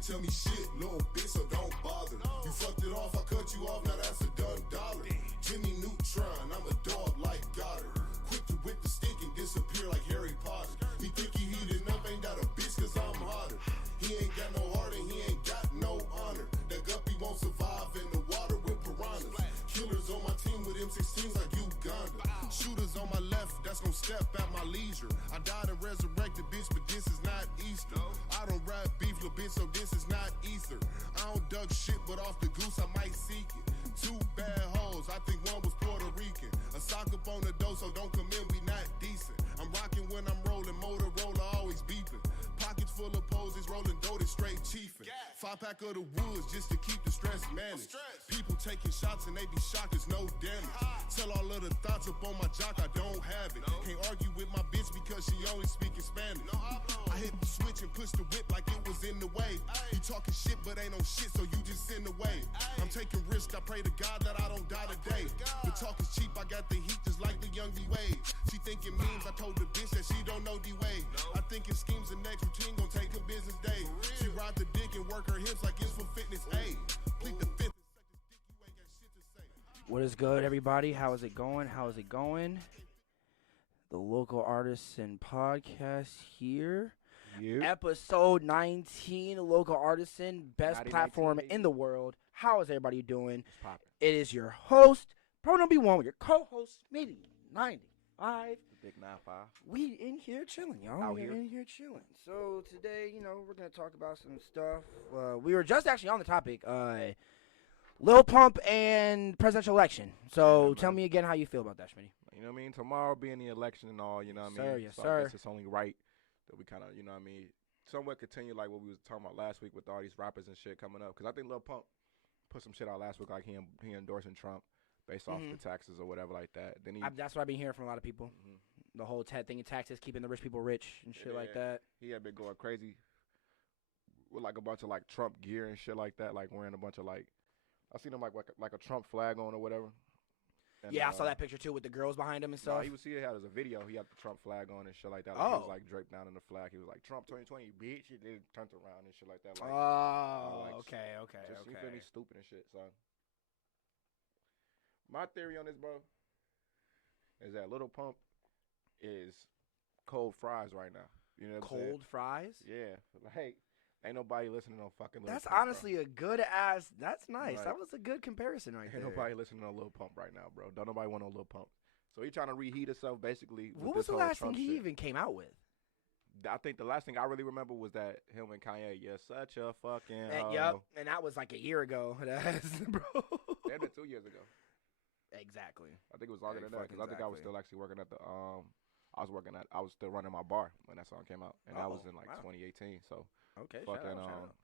can't tell me shit, little bitch, so don't bother. You fucked it off, I cut you off, now that's a done dollar. Jimmy Neutron, I'm a dog like Goddard. Quick to whip the stick and disappear like Harry Potter. He think he heating up, ain't that a bitch, cause I'm hotter. He ain't got no heart and he ain't got no honor. That guppy won't survive in the water with piranhas. Killers on my team with M16s like Uganda. Shooters on my left, that's gon' step at my leisure. I died and resurrected, bitch, but this is not Easter. I don't rap beef, little bitch, so this is not ether. I don't duck shit, but off the goose I might seek it. Two bad hoes, I think one was Puerto Rican. A sock up on the door, so don't come in, we not decent. I'm rocking when I'm rolling, Motorola always beeping. Pockets full of poses, rolling dough, straight chiefin'. 5-pack of the woods just to keep the stress managed. People taking shots and they be shocked, there's no damage. Tell all of the thoughts up on my jock, I don't have it. Can't argue with my bitch because she only speaking Spanish. I hit the switch and push the whip like it was in the way. You talking shit but ain't no shit, so you just in the way. I'm taking risks, I pray to God that I don't die today. The talk is cheap, I got the heat just like the young D-Wade. She thinking memes, I told the bitch that she don't know D-Wade. I thinking schemes, the next routine gon' take a business day. She ride the dick and work her hips like it's for fitness aid. Plead the fifth and suck this dick, you ain't got shit to say. What is good, everybody? How is it going? How is it going? The Local Artisan Podcast here. Yep. Episode 19, Local Artisan, best 19, platform 19, in the world. How is everybody doing? It's poppin'. It is your host, Pro Number 1, with your co-host, Smitty, 95. Big 9-5. We in here chilling, y'all. Out We're here. in here chilling. So today, we're going to talk about some stuff. We were just actually on the topic, Lil Pump and presidential election. So Yeah, tell man. me again how you feel about that, Smitty. You know what I mean? Tomorrow being the election and all, you know what I Sir, mean? yes, So sir. I guess it's only right that we kind of, you know what I mean, somewhat continue like what we was talking about last week with all these rappers and shit coming up. Because I think Lil Pump put some shit out last week like he endorsing Trump based off the taxes or whatever like that. Then he, That's what I've been hearing from a lot of people. The whole thing in taxes, keeping the rich people rich and shit like that. he had been going crazy with like a bunch of like Trump gear and shit like that, like wearing a bunch of like, I seen him like a Trump flag on or whatever. And, Yeah, I saw that picture too with the girls behind him and No, stuff. he had as a video. He had the Trump flag on and shit like that. Like, He was like draped down in the flag. He was like Trump 2020, bitch. He then turned around and shit like that. Like, Oh, like, okay. just, you feel me, stupid and shit. So my theory on this, bro, is that Little Pump is cold fries right now. You know what I'm saying? Cold fries? Yeah, like ain't nobody listening to no fucking Lil That's Pump, honestly a good ass. That's nice. Right. That was a good comparison right Ain't there. nobody listening to no Lil Pump right now, bro. Don't nobody want no Lil Pump. So he trying to reheat himself basically. With What this was the whole last Trump thing he shit. even came out with? I think the last thing I really remember was that him and Kanye, you're such a fucking hoe. Yup, and that was like a year ago. Bro. Damn it, 2 years ago. Exactly. I think it was longer Yeah, than that because I think I was exactly. still actually working at the I was still running my bar when that song came out, and that was in like wow. 2018. So Okay, fucking shout out.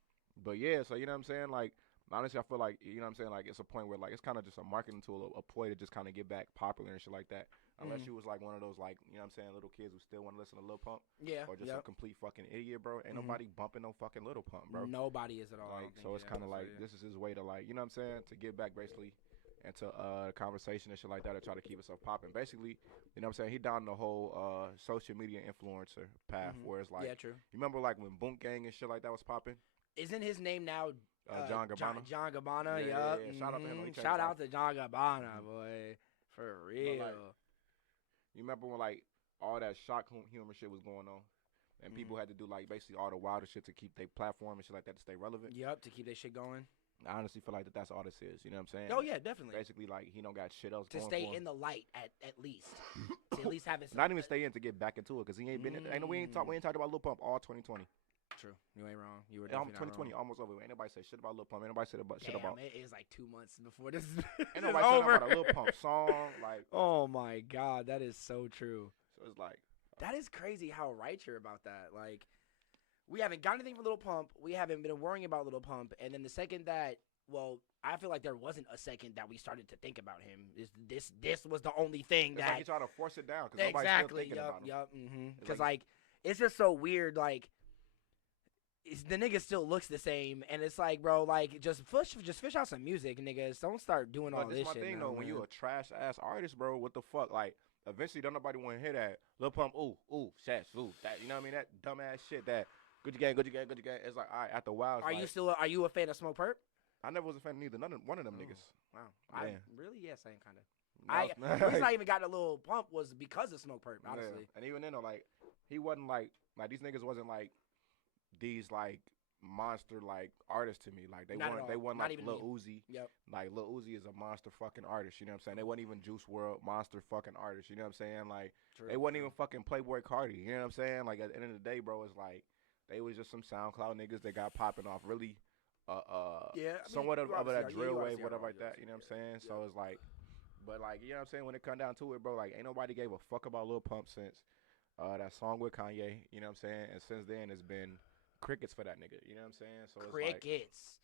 but yeah, so you know what I'm saying, like. Honestly, I feel like, you know what I'm saying, like, it's a point where, like, it's kind of just a marketing tool, a ploy to just kind of get back popular and shit like that. Unless you was, like, one of those, like, you know what I'm saying, little kids who still want to listen to Lil Pump. Yeah. Or just a complete fucking idiot, bro. Ain't nobody bumping no fucking Lil Pump, bro. Nobody is at all. Like, so it's kind of like, this is his way to, like, you know what I'm saying, to get back, basically, into conversation and shit like that to try to keep himself popping. Basically, you know what I'm saying, he down the whole social media influencer path where it's like, yeah, true. you remember, like, when Boom Gang and shit like that was popping? Isn't his name now John Gabbana? John Gabbana, Yeah, yup. yeah. Shout out to him. He changed Shout his out to John Gabbana, boy. For real. You remember when like all that shock humor shit was going on, and people had to do like basically all the wilder shit to keep their platform and shit like that to stay relevant. Yup, to keep that shit going. I honestly feel like that's all this is. You know what I'm saying? Oh yeah, definitely. Basically, like he don't got shit else To going stay for him. in the light at least. To at least have it. Not even stay in to get back into it because he ain't been. We ain't talked about Lil Pump all 2020. True. You ain't wrong. You were I'm definitely 2020 not wrong. almost over. Ain't nobody say shit about Lil Pump. Ain't nobody said about shit about. It is like 2 months before this Ain't is nobody over. said about a Lil Pump song. Like, Oh my God, that is so true. so it's like. That is crazy how right you're about that. Like, we haven't got anything for Lil Pump. We haven't been worrying about Lil Pump. And then the second that, well, I feel like there wasn't a second that we started to think about him. This was the only thing It's that. like you try to force it down because nobody's still thinking about him. Yup. Because like- it's just so weird. Like, the nigga still looks the same, and it's like, bro, like just fish out some music, niggas. Don't start doing all But this this my shit. thing now, though. When man. you a trash ass artist, bro, what the fuck? Like, eventually, don't nobody want to hear that Lil Pump. Ooh, sash, ooh, that. You know what I mean? That dumbass shit that Gucci gang, Gucci gang, Gucci gang. It's like, all right, after a while, it's Are you a fan of Smoke Perp? I never was a fan of neither. One of them niggas. Wow. Yeah. Same kind of. The reason I even got a little pump was because of Smoke Perp, honestly. Yeah. And even then, though, like, he wasn't like these niggas wasn't like these like monster like artists to me. Like they weren't like Lil Uzi. Yep. Like Lil Uzi is a monster fucking artist. You know what I'm saying? They wasn't even Juice WRLD monster fucking artists. You know what I'm saying? Like they wasn't even fucking Playboy Cardi. You know what I'm saying? Like at the end of the day, bro, it's like they was just some SoundCloud niggas that got popping off really. Somewhat of that drill wave, whatever like that. You know what I'm saying? So it's like, but like, you know what I'm saying? When it come down to it, bro, like, ain't nobody gave a fuck about Lil Pump since that song with Kanye. You know what I'm saying? And since then, it's been crickets for that nigga. You know what I'm saying? So crickets. It's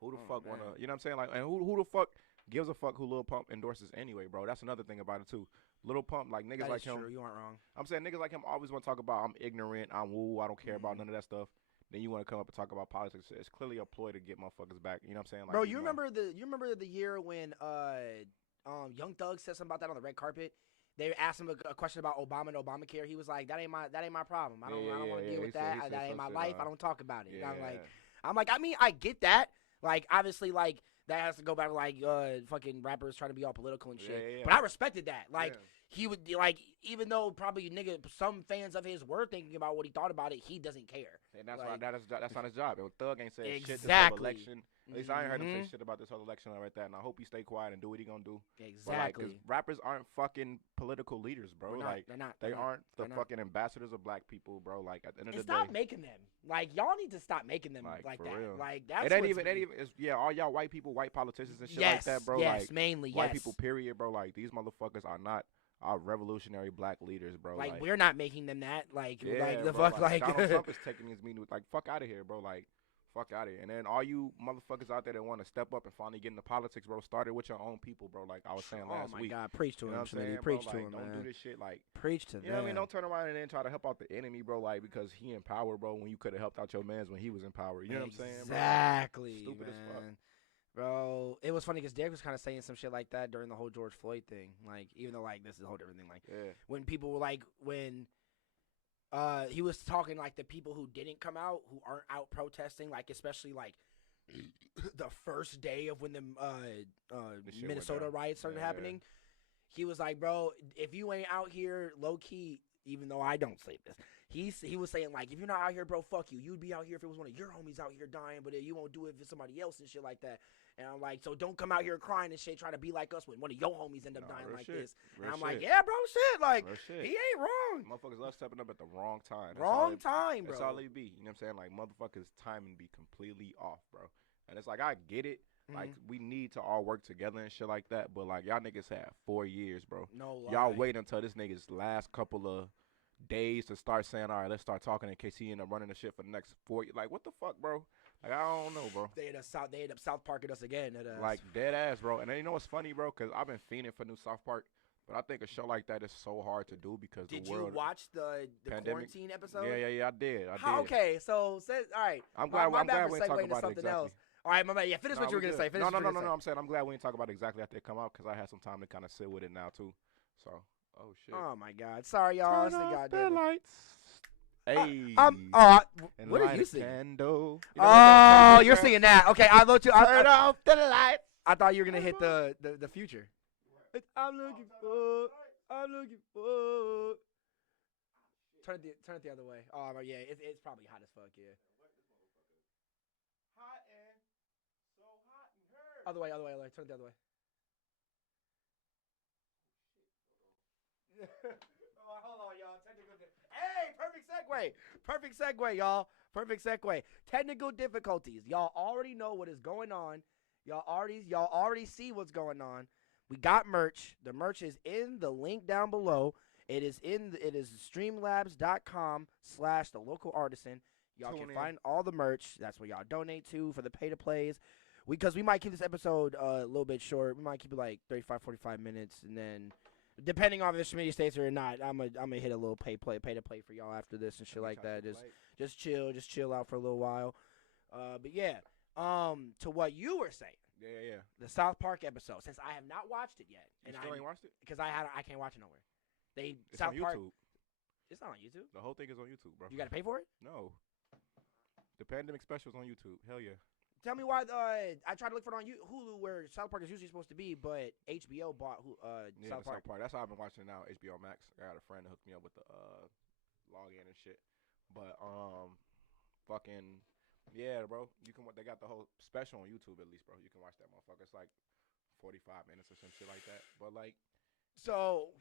like, who the fuck wanna? You know what I'm saying? Like, and who the fuck gives a fuck who Lil Pump endorses anyway, bro? That's another thing about it too. Lil Pump, like niggas like him. True. You aren't wrong. I'm saying niggas like him always want to talk about I'm ignorant, I'm woo, I don't care about none of that stuff. Then you want to come up and talk about politics. It's clearly a ploy to get motherfuckers back. You know what I'm saying? Like, bro, you remember the year when Young Thug said something about that on the red carpet? They asked him a question about Obama and Obamacare. He was like, "That ain't my problem. I don't want to deal with that. That ain't my life. I don't talk about it." Yeah. And I'm like, I mean, I get that. Like, obviously, like that has to go back to like fucking rappers trying to be all political and shit. Yeah. But I respected that. Like. He would like, even though probably some fans of his were thinking about what he thought about it, he doesn't care. And that's like, why that's not his job. And Thug ain't saying shit this whole election. At least I ain't heard him say shit about this whole election like that. And I hope he stay quiet and do what he gonna do. Exactly. Like, rappers aren't fucking political leaders, bro. They're not. They aren't the fucking ambassadors of black people, bro. Like at the end of the day, stop making them. Like y'all need to stop making them like that. Real. Like that's it ain't even. It's, all y'all white people, white politicians and shit like that, bro. Yes, like, mainly. White people, period, bro. Like these motherfuckers are not our revolutionary black leaders, bro. Like we're not making them that. Like the bro, fuck, like Donald Trump is taking his meeting with like fuck out of here, bro. Like fuck out of here. And then all you motherfuckers out there that want to step up and finally get into politics, bro, start it with your own people, bro. Like I was saying last week. Oh my God, preach to him, Smitty. Preach to him, man. Don't do this shit. Like preach to them. You know what I mean? Don't turn around and then try to help out the enemy, bro. Like because he in power, bro. When you could have helped out your mans when he was in power. You know what I'm saying? Exactly. Stupid as fuck. Bro, it was funny because Derek was kind of saying some shit like that during the whole George Floyd thing. Like, even though, like, this is a whole different thing. Like, when people were, like, when he was talking, like, the people who didn't come out, who aren't out protesting, like, especially, like, the first day of when the Minnesota riots started happening. He was like, bro, if you ain't out here low-key, even though I don't say this, he was saying, like, if you're not out here, bro, fuck you. You'd be out here if it was one of your homies out here dying, but you won't do it if it's somebody else and shit like that. And I'm like, so don't come out here crying and shit, trying to be like us when one of your homies end up dying like this. And I'm like, yeah, bro, shit. Like, he ain't wrong. Motherfuckers love stepping up at the wrong time. Wrong time, bro. That's all it be. You know what I'm saying? Like, motherfuckers' timing be completely off, bro. And it's like, I get it. Like, we need to all work together and shit like that. But, like, y'all niggas have 4 years, bro. No lie. Y'all wait until this nigga's last couple of days to start saying, all right, let's start talking in case he end up running the shit for the next 4 years. Like, what the fuck, bro? Like, I don't know, bro. They end up South Parking us again. Like, dead ass, bro. And then you know what's funny, bro? Because I've been fiending for new South Park. But I think a show like that is so hard to do because did the world. Did you watch the quarantine episode? Yeah, I did. Okay, so, all right. I'm glad we didn't talk about it exactly. Else. All right, my man. Yeah, finish what you were going to say. No. I'm saying I'm glad we didn't talk about it exactly after it come out because I had some time to kind of sit with it now, too. So, oh, shit. Oh, my God. Sorry, y'all. Turn off the lights. Hey. What are you singing? Candle. You know you're singing that. Okay, I thought you. Turn off the lights. I thought you were going to hit the future. I'm looking for. Turn it the other way. Oh, yeah. It's probably hot as fuck, yeah. Other way. Turn it the other way. Hold on, y'all. Hey, perfect segue, y'all. Perfect segue. Technical difficulties. Y'all already know what is going on. Y'all already see what's going on. We got merch. The merch is in the link down below. It is streamlabs.com/thelocalArtisan. Y'all can find all the merch. That's what y'all donate to for the pay-to-plays. Because we might keep this episode a little bit short. We might keep it like 35, 45 minutes. And then, depending on if Schmitty stays here or not, I'm gonna hit a little pay to play for y'all after this and shit like that. Just chill out for a little while. But yeah, to what you were saying. Yeah. The South Park episode. Since I have not watched it yet. You still ain't watched it? Because I can't watch it nowhere. It's South on Park. YouTube. It's not on YouTube. The whole thing is on YouTube, bro. You got to pay for it? No. The pandemic specials on YouTube. Hell yeah. Tell me why. I tried to look for it on Hulu, where South Park is usually supposed to be, but HBO bought South Park. That's how I've been watching it now. HBO Max. I got a friend that hooked me up with the login and shit. But fucking yeah, bro. You can. They got the whole special on YouTube at least, bro. You can watch that motherfucker. It's like 45 minutes or some shit like that. But like, so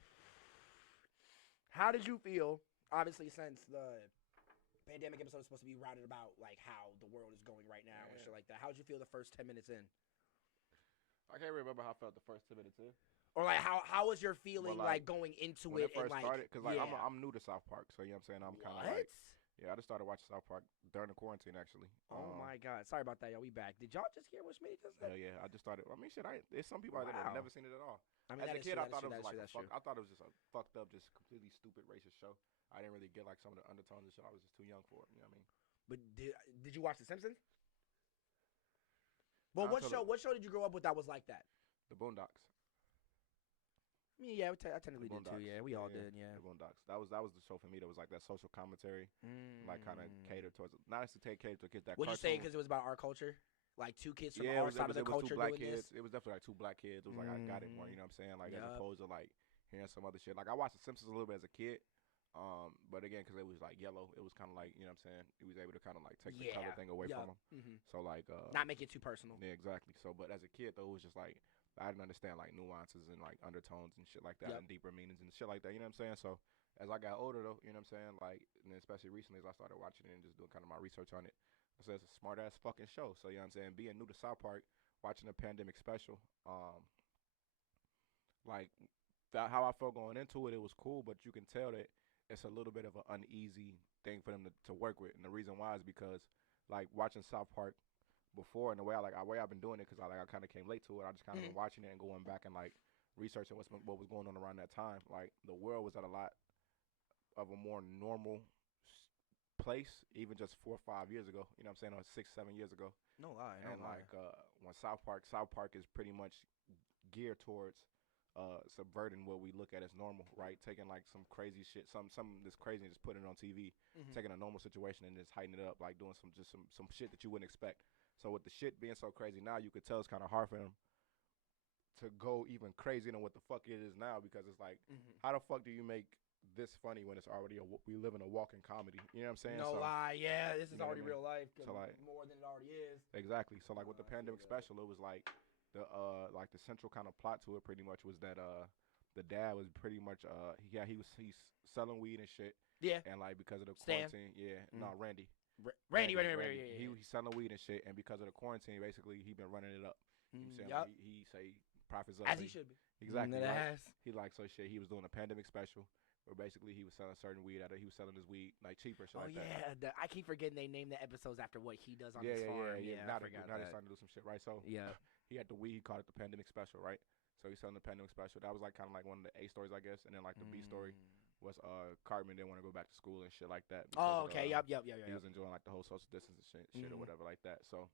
how did you feel? Obviously, since the pandemic episode is supposed to be routed about like how the world is going right now and shit like that. How'd you feel the first 10 minutes in? I can't remember how I felt the first 10 minutes in. Or like how was your feeling like going into when it? When it first and, like, started, because like I'm new to South Park, so you know what I'm saying. I'm kind of like I just started watching South Park during the quarantine actually. Oh my god, sorry about that, y'all. We back. Did y'all just hear what Schmitty just said? Hell yeah, I just started. I mean, shit. There's some people out there that have never seen it at all. I mean, as a kid, I thought it was I thought it was just a fucked up, just completely stupid racist show. I didn't really get like some of the undertones and shit. I was just too young for it. You know what I mean? But did you watch The Simpsons? Well, what show did you grow up with that was like that? The Boondocks. I mean, yeah, I technically did too. Yeah, we all did. Yeah, the Boondocks. That was the show for me. That was like that social commentary, like kind of catered towards. Not to take cater to kids that. Would you say because it was about our culture? Like two kids from our side of the it was culture two black doing kids. this? It was definitely like two black kids. It was like I got it more. You know what I'm saying? Like as opposed to like hearing some other shit. Like I watched The Simpsons a little bit as a kid. But again, because it was like yellow, it was kind of like, you know what I'm saying? He was able to kind of like take the color thing away from him. So like, not make it too personal. Yeah, exactly. So, but as a kid though, it was just like I didn't understand like nuances and like undertones and shit like that and deeper meanings and shit like that. You know what I'm saying? So as I got older though, you know what I'm saying? Like, and especially recently as I started watching it and just doing kind of my research on it, I said it's a smart ass fucking show. So you know what I'm saying? Being new to South Park, watching the pandemic special, like how I felt going into it, it was cool, but you can tell that it's a little bit of an uneasy thing for them to work with, and the reason why is because like watching South Park before, and the way I've been doing it, because I kind of came late to it. I just kind of been watching it and going back and like researching what was going on around that time. Like the world was at a lot of a more normal place, even just 4 or 5 years ago. You know what I'm saying? Or 6, 7 years ago. No lie. And like when South Park is pretty much geared towards subverting what we look at as normal, right? Taking like some crazy shit, some this crazy, and just putting it on TV. Taking a normal situation and just heightening it up, like doing some shit that you wouldn't expect. So with the shit being so crazy now, you could tell it's kind of hard for them to go even crazier than what the fuck it is now, because it's like, how the fuck do you make this funny when it's already we live in a walking comedy? You know what I'm saying? No lie, yeah, this is already real life. So like more than it already is. Exactly. So like with the pandemic special, it was like the central kind of plot to it pretty much was that the dad was pretty much he's selling weed and shit. Yeah. And like because of the quarantine, Randy. Randy. He's selling weed and shit, and because of the quarantine, basically he been running it up. You know what I'm saying? Like, he say profits up. As he should be. Exactly. Right? He like so shit. He was doing a pandemic special where basically he was selling certain weed he was selling his weed like cheaper, shit like that. I keep forgetting they name the episodes after what he does on his farm. Now they're starting to do some shit, right? So he had the weed. He called it the pandemic special, right? So he's selling the pandemic special. That was like kind of like one of the A stories, I guess, and then like the B story was Cartman didn't want to go back to school and shit like that. Oh, okay. Yep. He was enjoying like the whole social distance shit or whatever like that. So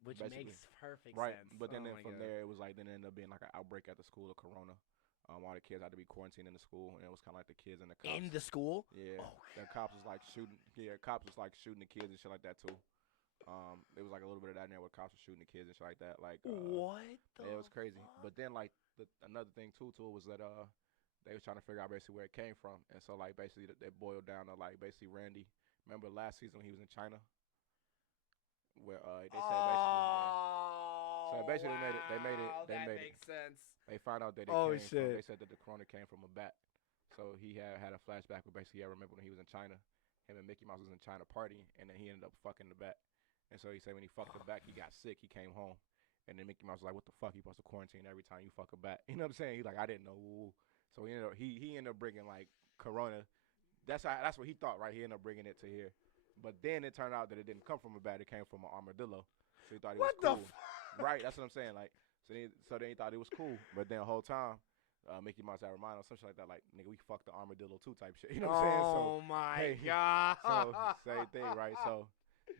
which makes perfect sense. But then, from there it was like then it ended up being like an outbreak at the school of corona. All the kids had to be quarantined in the school, and it was kind of like the kids and the cops. In the school? Yeah. Oh, the cops was like shooting. Yeah, cops was like shooting the kids and shit like that too. It was like a little bit of that in there where cops were shooting the kids and shit like that. Like what? It was crazy. But then like another thing too it was that they was trying to figure out basically where it came from, and so like basically they boiled down to like basically Randy. Remember last season when he was in China, where they said basically. So basically they made it. That makes sense. They found out that they said that the corona came from a bat. So he had a flashback where basically I remember when he was in China, him and Mickey Mouse was in China partying, and then he ended up fucking the bat. And so he said when he fucked the bat, he got sick. He came home, and then Mickey Mouse was like, "What the fuck? You supposed to quarantine every time you fuck a bat?" You know what I'm saying? He's like, "I didn't know." So he ended up bringing like corona. That's what he thought, right? He ended up bringing it to here, but then it turned out that it didn't come from a bat. It came from an armadillo. So he thought it was cool. Right, that's what I'm saying. Like, so then he thought it was cool, but then the whole time, Mickey Mouse had reminded him some shit like that, like, nigga, we fucked the armadillo too type shit. You know what I'm saying? So, oh my god. So same thing, right? So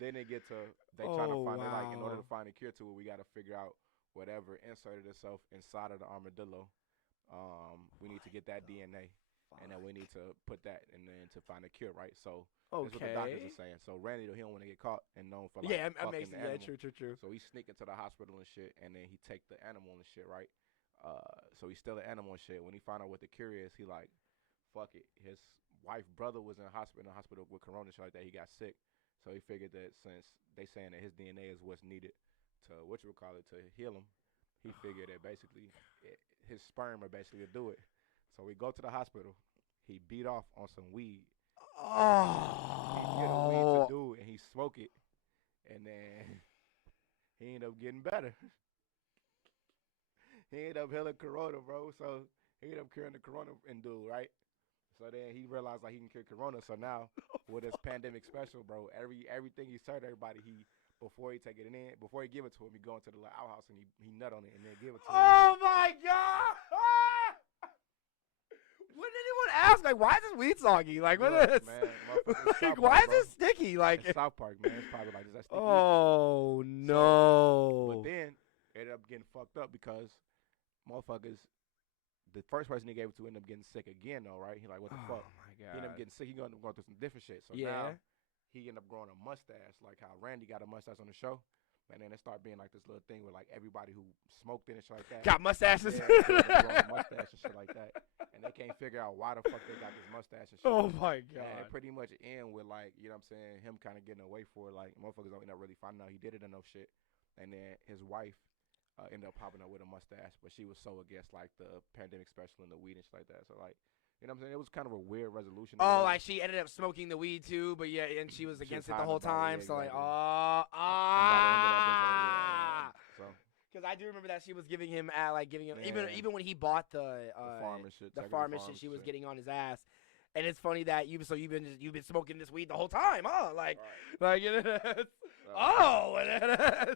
then they trying to find it, like, in order to find a cure to it, we got to figure out whatever inserted itself inside of the armadillo. We need to get that DNA, and then we need to put that and then to find a cure, right? So that's what the doctors are saying. So Randy, he don't want to get caught and known for like fucking the animal. True. So he sneak into the hospital and shit, and then he take the animal and shit, right? So he steal the animal and shit. When he find out what the cure is, he like, fuck it. His wife brother was in the hospital with corona and shit like that. He got sick, so he figured that since they saying that his DNA is what's needed to to heal him, he figured that basically his sperm are basically to do it. So we go to the hospital. He beat off on some weed. He get a weed to do, and he smoke it, and then he ended up getting better. He ended up healing corona, bro. So he ended up curing the corona and dude, right? So then he realized like he can cure corona. So now with his pandemic special, bro, everything he served everybody, before he take it in, before he give it to him, he go into the little outhouse and he nut on it and then give it to him. Oh my god! When did anyone ask? Like, why is this weed soggy? Like, what is? Man, like, why is it sticky? Like, it's South Park, man. It's probably like just that sticky. Oh no! But then it ended up getting fucked up because motherfuckers. The first person he gave it to ended up getting sick again, though, right? He like, what the fuck? Oh my god! He ended up getting sick. He ended up going through some different shit. So now he ended up growing a mustache, like how Randy got a mustache on the show. And then it started being like this little thing where like everybody who smoked in and shit like that got mustaches. Yeah, growing a mustache and shit like that. And they can't figure out why the fuck they got this mustache and shit. Oh my god! And it pretty much end with like, you know what I'm saying, him kind of getting away for it. Like motherfuckers don't end up really finding out he did it or no shit. And then his wife ended up popping up with a mustache, but she was so against like the pandemic special and the weed and shit like that. So like, you know what I'm saying? It was kind of a weird resolution. Oh, like she ended up smoking the weed too, but yeah, and she was against it the whole time. So like, because I do remember that she was giving him even when he bought the farm and shit, she was getting on his ass. And it's funny that you've been smoking this weed the whole time, huh? Like, right.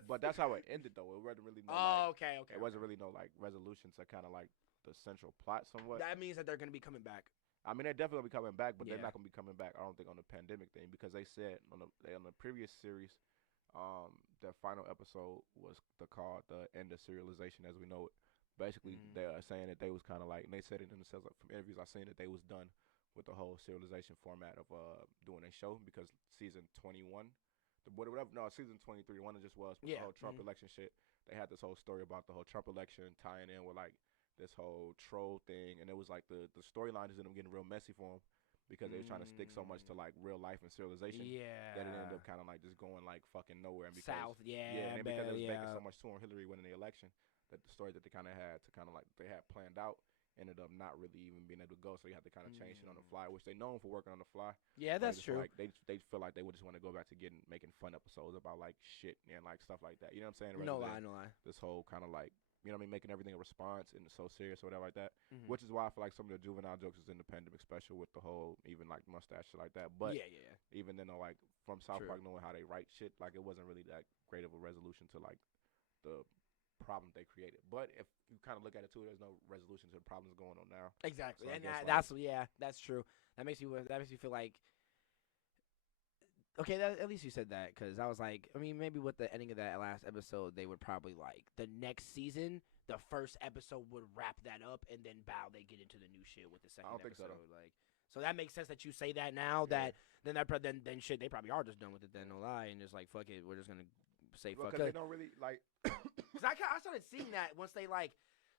But that's how it ended though. It wasn't really okay. It wasn't really no like resolution to kind of like the central plot somewhat. That means that they're gonna be coming back. I mean, they're definitely gonna be coming back, but they're not gonna be coming back. I don't think on the pandemic thing because they said on the previous series, their final episode was called the end of serialization as we know it. Basically, they are saying that they was kind of like, and they said it in themselves like, from interviews. I seen that they was done with the whole serialization format of doing a show because season 21, season 23, one it just was with the whole Trump election shit. They had this whole story about the whole Trump election tying in with like this whole troll thing, and it was like the storyline just ended up getting real messy for them because they was trying to stick so much to like real life and serialization that it ended up kind of like just going like fucking nowhere. And because, South, and because it was making so much to him, Hillary winning the election, that the story that they kind of had to kind of like they had planned out ended up not really even being able to go, so you have to kind of change it on the fly, which they known for working on the fly. Yeah, that's true. Like they feel like they would just want to go back to making fun episodes about like shit and like stuff like that. You know what I'm saying? No lie. This whole kind of like, you know what I mean, making everything a response and so serious or whatever like that. Which is why I feel like some of the juvenile jokes is in the pandemic special with the whole even like mustache shit like that. But even then, like from South Park knowing how they write shit, like it wasn't really that great of a resolution to like the problem they created. But if you kind of look at it too, there's no resolution to the problems going on now. Exactly, So and that's true. That makes me feel like. Okay, at least you said that, because I was like, I mean, maybe with the ending of that last episode, they would probably like the next season, the first episode would wrap that up, and then they get into the new shit with the second episode. So that makes sense that you say that now. That then shit, they probably are just done with it. Then no lie, and just like fuck it, we're just gonna say fuck it. Because they don't really like. Cause I started seeing that once they like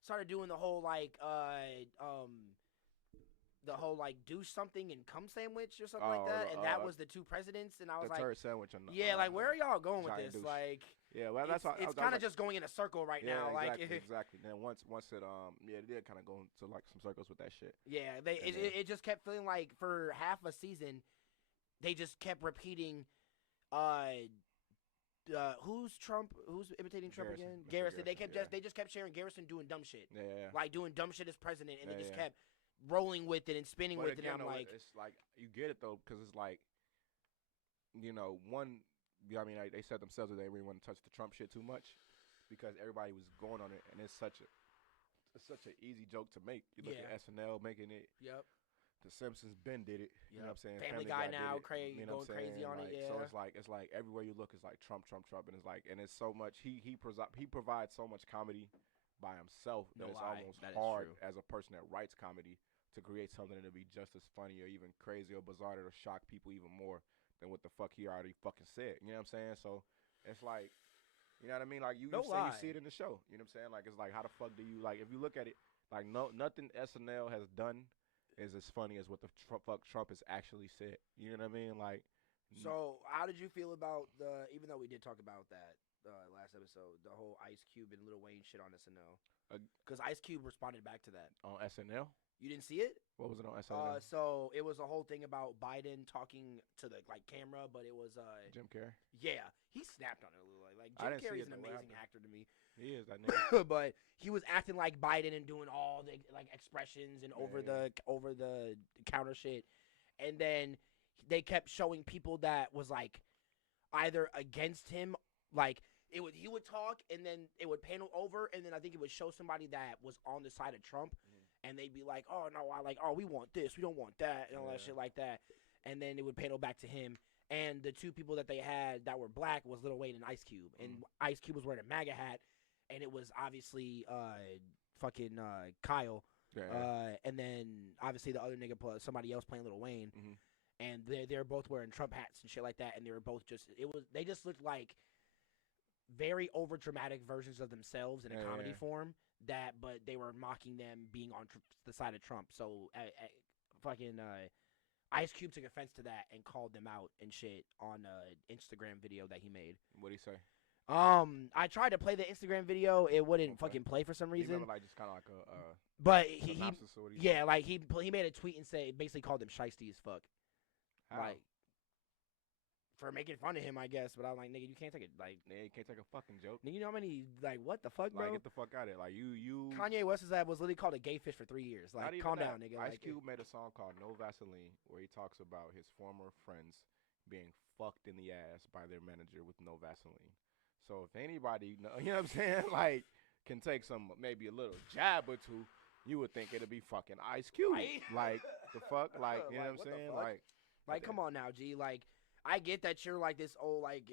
started doing the whole like do something and cum sandwich or something like that, and that was the two presidents, and I was the like, turd sandwich and like where are y'all going with this? douche. Like, well, that's how it's kind of just going in a circle right now. Exactly, like exactly. Then once it they did kind of go into like some circles with that shit. Yeah, it just kept feeling like for half a season, they just kept repeating, who's imitating Trump again? Garrison. They just kept sharing Garrison doing dumb shit. Yeah. Like doing dumb shit as president, and they just kept rolling with it and spinning with it. And I'm like, it's like you get it though, because it's like, you know, they said themselves that they really want to touch the Trump shit too much because everybody was going on it, and it's such an easy joke to make. You look at SNL making it. Yep. The Simpsons Ben did it. You know what I'm saying? Family Guy now going crazy on it. Yeah. So it's like everywhere you look is like Trump, and it's so much. He provides so much comedy by himself that it's almost hard as a person that writes comedy to create something that'll be just as funny or even crazy or bizarre that'll shock people even more than what the fuck he already fucking said. You know what I'm saying? So it's like, you know what I mean? Like you say you see it in the show. You know what I'm saying? Like it's like how the fuck do you like if you look at it like nothing SNL has done is as funny as what the fuck Trump has actually said. You know what I mean? Like. So how did you feel about even though we did talk about that last episode, the whole Ice Cube and Lil Wayne shit on SNL? Because Ice Cube responded back to that. On SNL? You didn't see it? What was it on SNL? So it was a whole thing about Biden talking to the camera, but it was Jim Carrey? Yeah, he snapped on it a little. Like I Jim didn't see Carrey's it, an though. What amazing happened? actor to me. He is that nigga. But he was acting like Biden and doing all the like expressions and over the counter shit. And then they kept showing people that was like either against him, like he would talk and then it would panel over and then I think it would show somebody that was on the side of Trump and they'd be like, "Oh no, we want this, we don't want that," and all that shit like that. And then it would panel back to him. And the two people that they had that were black was Lil Wayne and Ice Cube. And Ice Cube was wearing a MAGA hat and it was obviously fucking Kyle. Yeah. And then obviously the other nigga somebody else playing Lil Wayne. And they're both wearing Trump hats and shit like that, and they were both they just looked like very over dramatic versions of themselves in a comedy form. But they were mocking them being on the side of Trump. So fucking Ice Cube took offense to that and called them out and shit on an Instagram video that he made. What'd he say? I tried to play the Instagram video, it wouldn't fucking play for some reason. You remember, like just kind of like a but he like he made a tweet and basically called him shiesty as fuck. How? Like, for making fun of him, I guess. But I'm like, nigga, you can't take it. Like, you can't take a fucking joke. Nigga, you know how many, like, what the fuck, bro? Like, get the fuck out of it. Like, you. Kanye West's was literally called a gay fish for 3 years. Like, calm down, nigga. Ice like, Cube made a song called No Vaseline where he talks about his former friends being fucked in the ass by their manager with no Vaseline. So if anybody, you know what I'm saying, like, can take some, maybe a little jab or two, you would think it'd be fucking Ice Cube. Like, the fuck? Like, you know what I'm saying? Like, come on now, G. Like, I get that you're like this old, like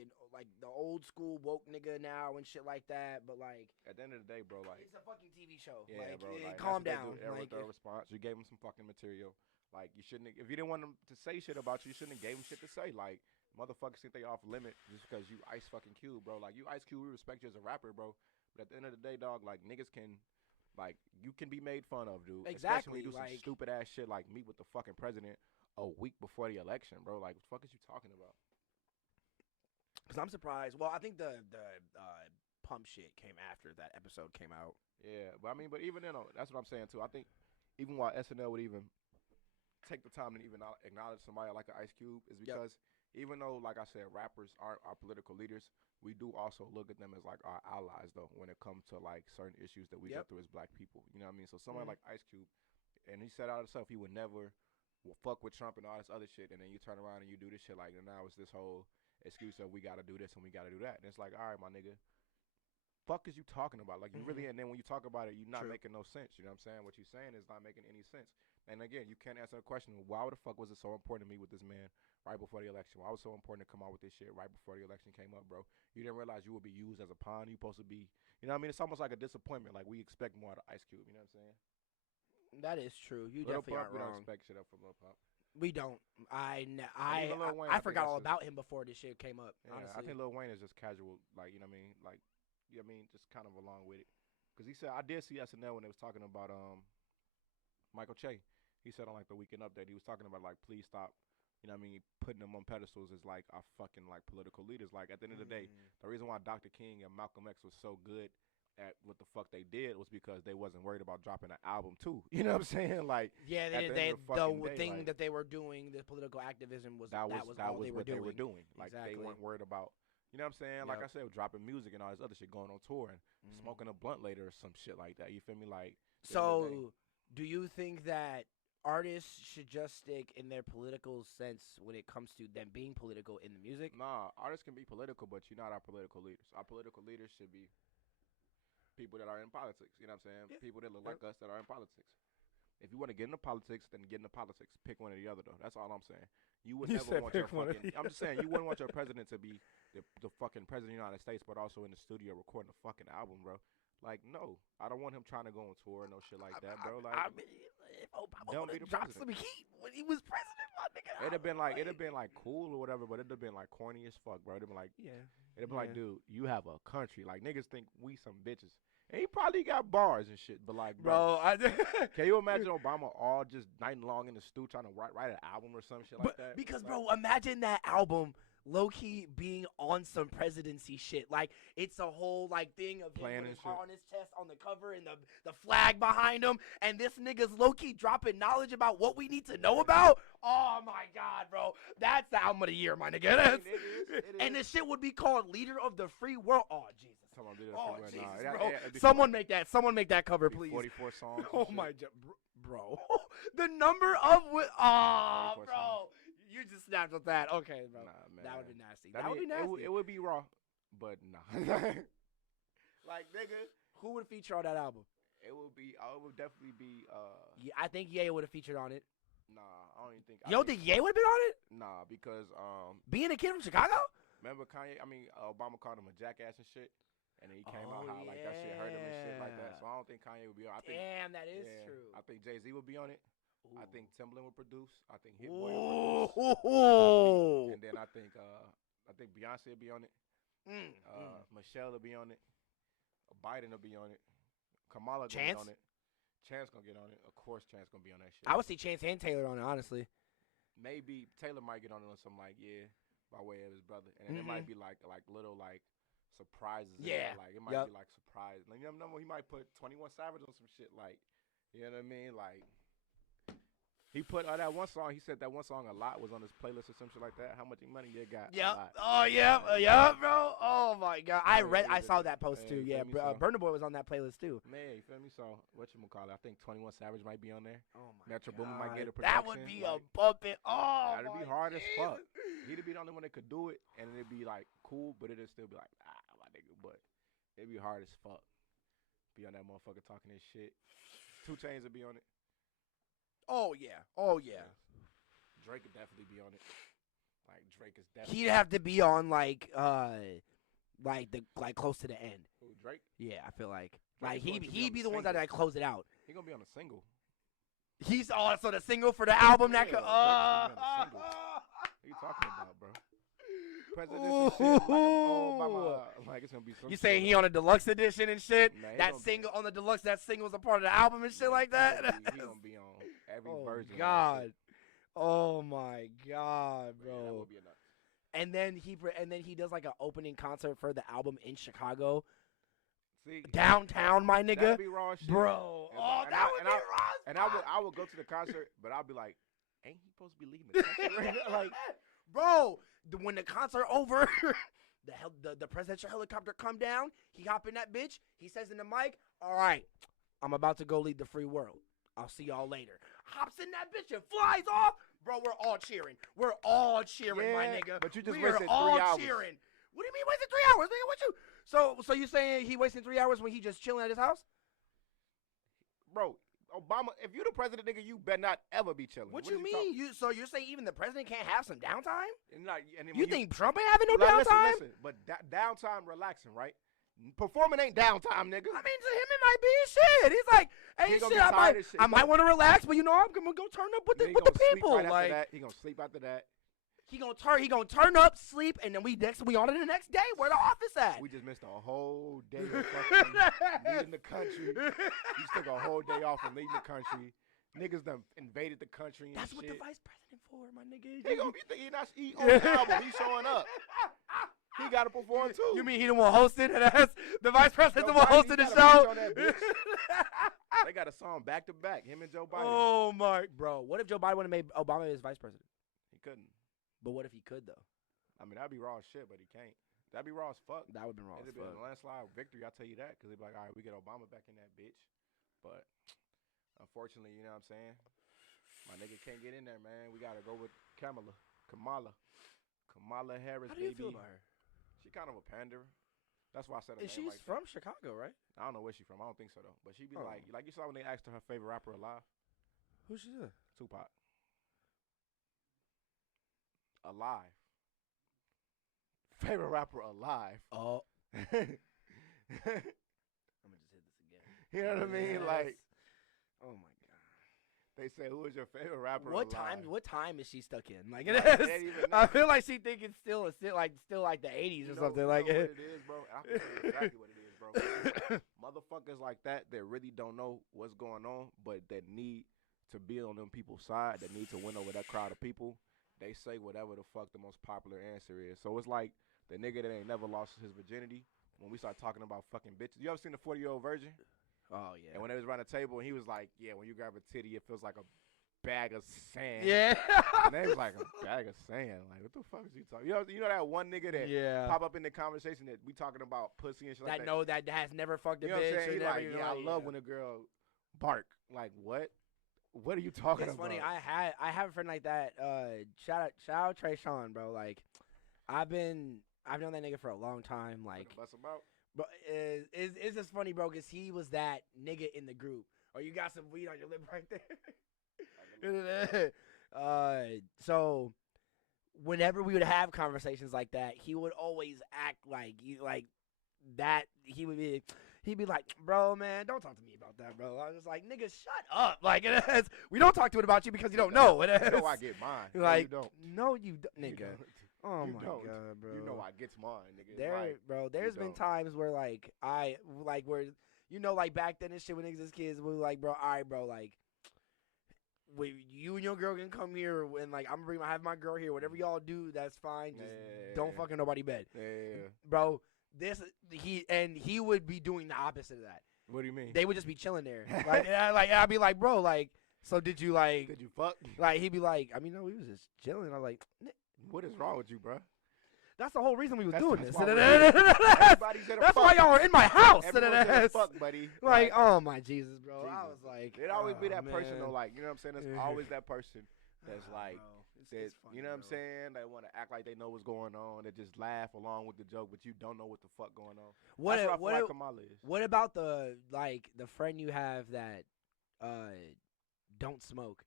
the old school woke nigga now and shit like that, but like at the end of the day, bro, like it's a fucking TV show. Yeah, like, bro. Like, calm down. Like, their response, you gave him some fucking material. Like, you shouldn't. If you didn't want them to say shit about you, you shouldn't have gave him shit to say. Like, motherfuckers think they off limit just because you Ice fucking Cube, bro. Like, you Ice Cube, we respect you as a rapper, bro. But at the end of the day, dog, like niggas can. Like, you can be made fun of, dude. Exactly. Especially when you do some stupid ass shit like meet with the fucking president a week before the election, bro. Like, what the fuck is you talking about? Because I'm surprised. Well, I think the pump shit came after that episode came out. Yeah, but I mean, but even then, that's what I'm saying too. I think even while SNL would even take the time to even acknowledge somebody like an Ice Cube is because even though, like I said, rappers aren't our political leaders, we do also look at them as like our allies though when it comes to like certain issues that we go through as black people. You know what I mean? So somebody like Ice Cube, and he said out himself he would never fuck with Trump and all this other shit, and then you turn around and you do this shit like, and now it's this whole excuse of we gotta do this and we gotta do that, and it's like, all right, my nigga, fuck is you talking about? Like, you really, and then when you talk about it, you're not making no sense. You know what I'm saying? What you're saying is not making any sense. And again, you can't answer the question, why the fuck was it so important to me with this man right before the election? Why was it so important to come out with this shit right before the election came up, bro? You didn't realize you would be used as a pawn. You supposed to be, you know what I mean? It's almost like a disappointment. Like, we expect more out of Ice Cube. You know what I'm saying? That is true. You Lil definitely Pump, aren't we wrong. don't expect shit up from Lil Pump. We don't. I think forgot all that's about him before this shit came up. Yeah, honestly, I think Lil Wayne is just casual, like, you know what I mean? Like, you know what I mean? Just kind of along with it. Because he said, I did see SNL when they was talking about Michael Che. He said on, like, the Weekend Update, he was talking about, like, please stop, you know what I mean, putting them on pedestals as, like, our fucking, like, political leaders. Like, at the end of the day, the reason why Dr. King and Malcolm X was so good at what the fuck they did was because they wasn't worried about dropping an album too. You know what I'm saying? Like, yeah, the thing that they were doing, the political activism was all what they were doing. Like, they weren't worried about, you know what I'm saying? Like I said, dropping music and all this other shit, going on tour and smoking a blunt later or some shit like that. You feel me? Like, so do you think that artists should just stick in their political sense when it comes to them being political in the music? Nah, artists can be political, but you're not our political leaders. Our political leaders should be people that are in politics, you know what I'm saying? Yeah. People that look like us that are in politics. If you want to get into politics, then get into politics. Pick one or the other, though. That's all I'm saying. You would never want your fucking... I'm just saying, you wouldn't want your president to be the fucking president of the United States, but also in the studio recording a fucking album, bro. Like, no, I don't want him trying to go on tour, no shit like that, bro. Like, I mean, if Obama don't would be have the dropped president. some heat when he was president, my nigga. it'd have been like cool or whatever, but it'd have been like corny as fuck, bro. It'd have been like, yeah. it'd be like, dude, you have a country. Like, niggas think we some bitches. And he probably got bars and shit, but like, bro, can you imagine Obama all just night long in the stew trying to write an album or some shit like that? Because, like, bro, imagine that album low-key being on some presidency shit. Like, it's a whole, like, thing of him Playing with and his heart shit. on his chest on the cover and the flag behind him, and this nigga's low-key dropping knowledge about what we need to know about. Oh, my God, bro. That's the album of the year, my nigga. I mean, it is. And the shit would be called Leader of the Free World. Oh, Jesus. Oh, Jesus, Nah, bro. it'd be Someone make that cover, like please. 44 songs. Oh, and my, shit. bro. The number of, oh, 44 bro. songs. You just snapped with that. Okay, bro. Nah, man. That would be nasty. I That would mean, be nasty. It would be raw, but nah. Like, nigga, who would feature on that album? It would definitely be. Yeah, I think Ye would have featured on it. Nah, I don't even think. You don't think Ye would have been on it? Nah, because Being a kid from Chicago? remember Kanye? I mean, Obama called him a jackass and shit, and then he came Oh, out how like that shit hurt him and shit like that. yeah. So I don't think Kanye would be on. I think, Damn, that is yeah, true. I think Jay-Z would be on it. I think Timbaland would produce. I think Hit Ooh. Boy would produce. And then I think Beyonce would be on it. Michelle will be on it. Biden will be on it. Kamala gonna Chance? get on it. Chance gonna get on it. Of course, Chance gonna be on that shit. I would see Chance and Taylor on it, honestly. Maybe Taylor might get on it on some like by way of his brother, and then it might be like little like surprises. in Yeah. there. Like it might be like surprise. Like, you know, he might put 21 Savage on some shit like, you know what I mean? Like he put that one song. He said that one song a lot was on his playlist or some shit like that. How much money you got? Yep. A lot. Oh, yeah, bro. Oh my God. I saw that post too. Yeah, Yeah, you feel me? So- Burna Boy was on that playlist too. Man, you feel me? So whatchamacallit, I think 21 Savage might be on there. Oh my Metro God. Boomin might get a That would production, be a like- bumping. Oh, That'd be my hard as fuck. Jesus. He'd be the only one that could do it, and it'd be like cool, but it'd still be like, my nigga. But it'd be hard as fuck. Be on that motherfucker talking this shit. 2 Chainz would be on it. Oh yeah. Oh yeah. Drake would definitely be on it. Like Drake is definitely. He'd have to be on like close to the end. Who, Drake? Yeah, I feel like Drake is going to be he'd on be the the ones that single. like close it out. He gonna be on a single. He's also the single for the album that Yeah, could. Drake's gonna be on a single. What you talking about, bro? Presidential shit, like it's gonna be some. You shit saying he like- on a deluxe edition and shit? Nah, he That gonna be- single on the deluxe, that single's a part of the album and shit like that. He gonna be on every Oh version. of that God. shit. Oh my God, Yeah, that bro. would be enough. And then he does like an opening concert for the album in Chicago, See, downtown, my that'd nigga, be raw shit. bro. And- Oh, and that I- would and be I- raw. And I would go to the concert, but I'll be like, ain't he supposed to be leaving the country? Like, bro, when the concert over, the presidential helicopter come down. He hop in that bitch. He says in the mic, "All right, I'm about to go lead the free world. I'll see y'all later." Hops in that bitch and flies off. Bro, we're all cheering. We're all cheering, my Yeah, nigga. but you just we are wasted all 3 hours. cheering. What do you mean wasted 3 hours? Nigga, what you? So you saying he wasted 3 hours when he just chilling at his house? bro, Obama, if you the president, nigga, you better not ever be chilling. What you mean? So you're saying even the president can't have some downtime? You think Trump ain't having no downtime? Listen, but downtime, relaxing, right? Performing ain't downtime, nigga. I mean, to him it might be shit. He's like, He hey, gonna shit, get tired of shit. I might want to relax, but you know, I'm gonna go turn up with Then the he with the gonna sleep people. right after Like that. He gonna sleep after that. he gonna turn up, sleep, and then we on to the next day. Where the office at? We just missed a whole day of fucking leaving the country. You took a whole day off from leaving the country. Niggas done invaded the country and That's shit. what the vice president for, my nigga. He gonna be thinking he on the album. He showing up. He gotta perform too. You mean he the one hosted? The vice president the Joe one Biden, hosted he the got a bitch show? on that bitch. They got a song back to back. Him and Joe Biden. Oh my, bro. What if Joe Biden would have made Obama his vice president? He couldn't. But what if he could though? I mean, that'd be raw as shit, but he can't. That'd be raw as fuck. That would be wrong. It'd be a landslide victory, I'll tell you that, because they'd be like, all right, we get Obama back in that bitch. But unfortunately, you know what I'm saying? My nigga can't get in there, man. We got to go with Kamala Harris, How do you baby. feel about her? She kind of a panderer. That's why I said her And name she's like from Chicago, right? that. I don't know where she's from. I don't think so, though. But she be Oh. like you saw when they asked her favorite rapper alive? Who's she? Tupac. Alive. Favorite rapper alive. Oh, let me just hit You know what I mean? Yes. Like, oh my god. they say, who is your favorite rapper? What alive? time is she stuck in? Like, Like, it they is. ain't even I know. feel like she thinking still like the 80s or something. Like, what it is, bro. I can tell you exactly what it is, bro. It's like motherfuckers like that really don't know what's going on, but that need to be on them people's side, that need to win over that crowd of people. They say whatever the fuck the most popular answer is. So it's like the nigga that ain't never lost his virginity. When we start talking about fucking bitches, you ever seen the 40-year-old virgin? oh yeah. And when they was around the table, and he was like, "Yeah, when you grab a titty, it feels like a bag of sand." Yeah. And they was like, "A bag of sand? Like, what the fuck is you talking?" You know that one nigga that Yeah. pop up in the conversation that we talking about pussy and shit like that. that has never fucked a You know what I'm bitch. saying? or He never like, even yeah, I love when a girl bark. Like, what? What are you talking It's about? funny. I have a friend like that. Shout out Trey Sean, bro. Like, I've known that nigga for a long time. Like, Bust him out. but it's just funny, bro, because he was that nigga in the group. Oh, you got some weed on your lip right there. So whenever we would have conversations like that, he would always act like that. He'd be like, bro, man, don't talk to me about that, bro. I was just like, nigga, shut up. Like, we don't talk to it about you because you don't know. You know I get mine. Like, no, you don't. no, you don't, You nigga. don't. Oh You my don't. god, bro. You know I gets mine, nigga. There's been don't. times where like where like back then and shit when niggas as kids we were like, bro, all right, bro, like when you and your girl can come here and like I have my girl here, whatever y'all do, that's fine. Just don't fucking nobody bed. Yeah. Bro, he would be doing the opposite of that. What do you mean? They would just be chilling there. I'd be like, bro, like, so did you fuck? like he'd be like, I mean, no, we was just chilling. I'm like, What is wrong with you, bro? that's the whole reason we was That's- doing that's this. why we're doing it. Everybody's in a That's fuck. why y'all are in my house. Everyone's in a fuck, buddy. Like, oh my Jesus, bro. I Jesus. was like, It always be oh, that person man. though, like, you know what I'm saying? There's always that person that's like, Bro, that, it's funny, you know what I'm bro. saying? They want to act like they know what's going on. They just laugh along with the joke, but you don't know what the fuck going on. That's what I feel like Kamala is. What about the friend you have that don't smoke,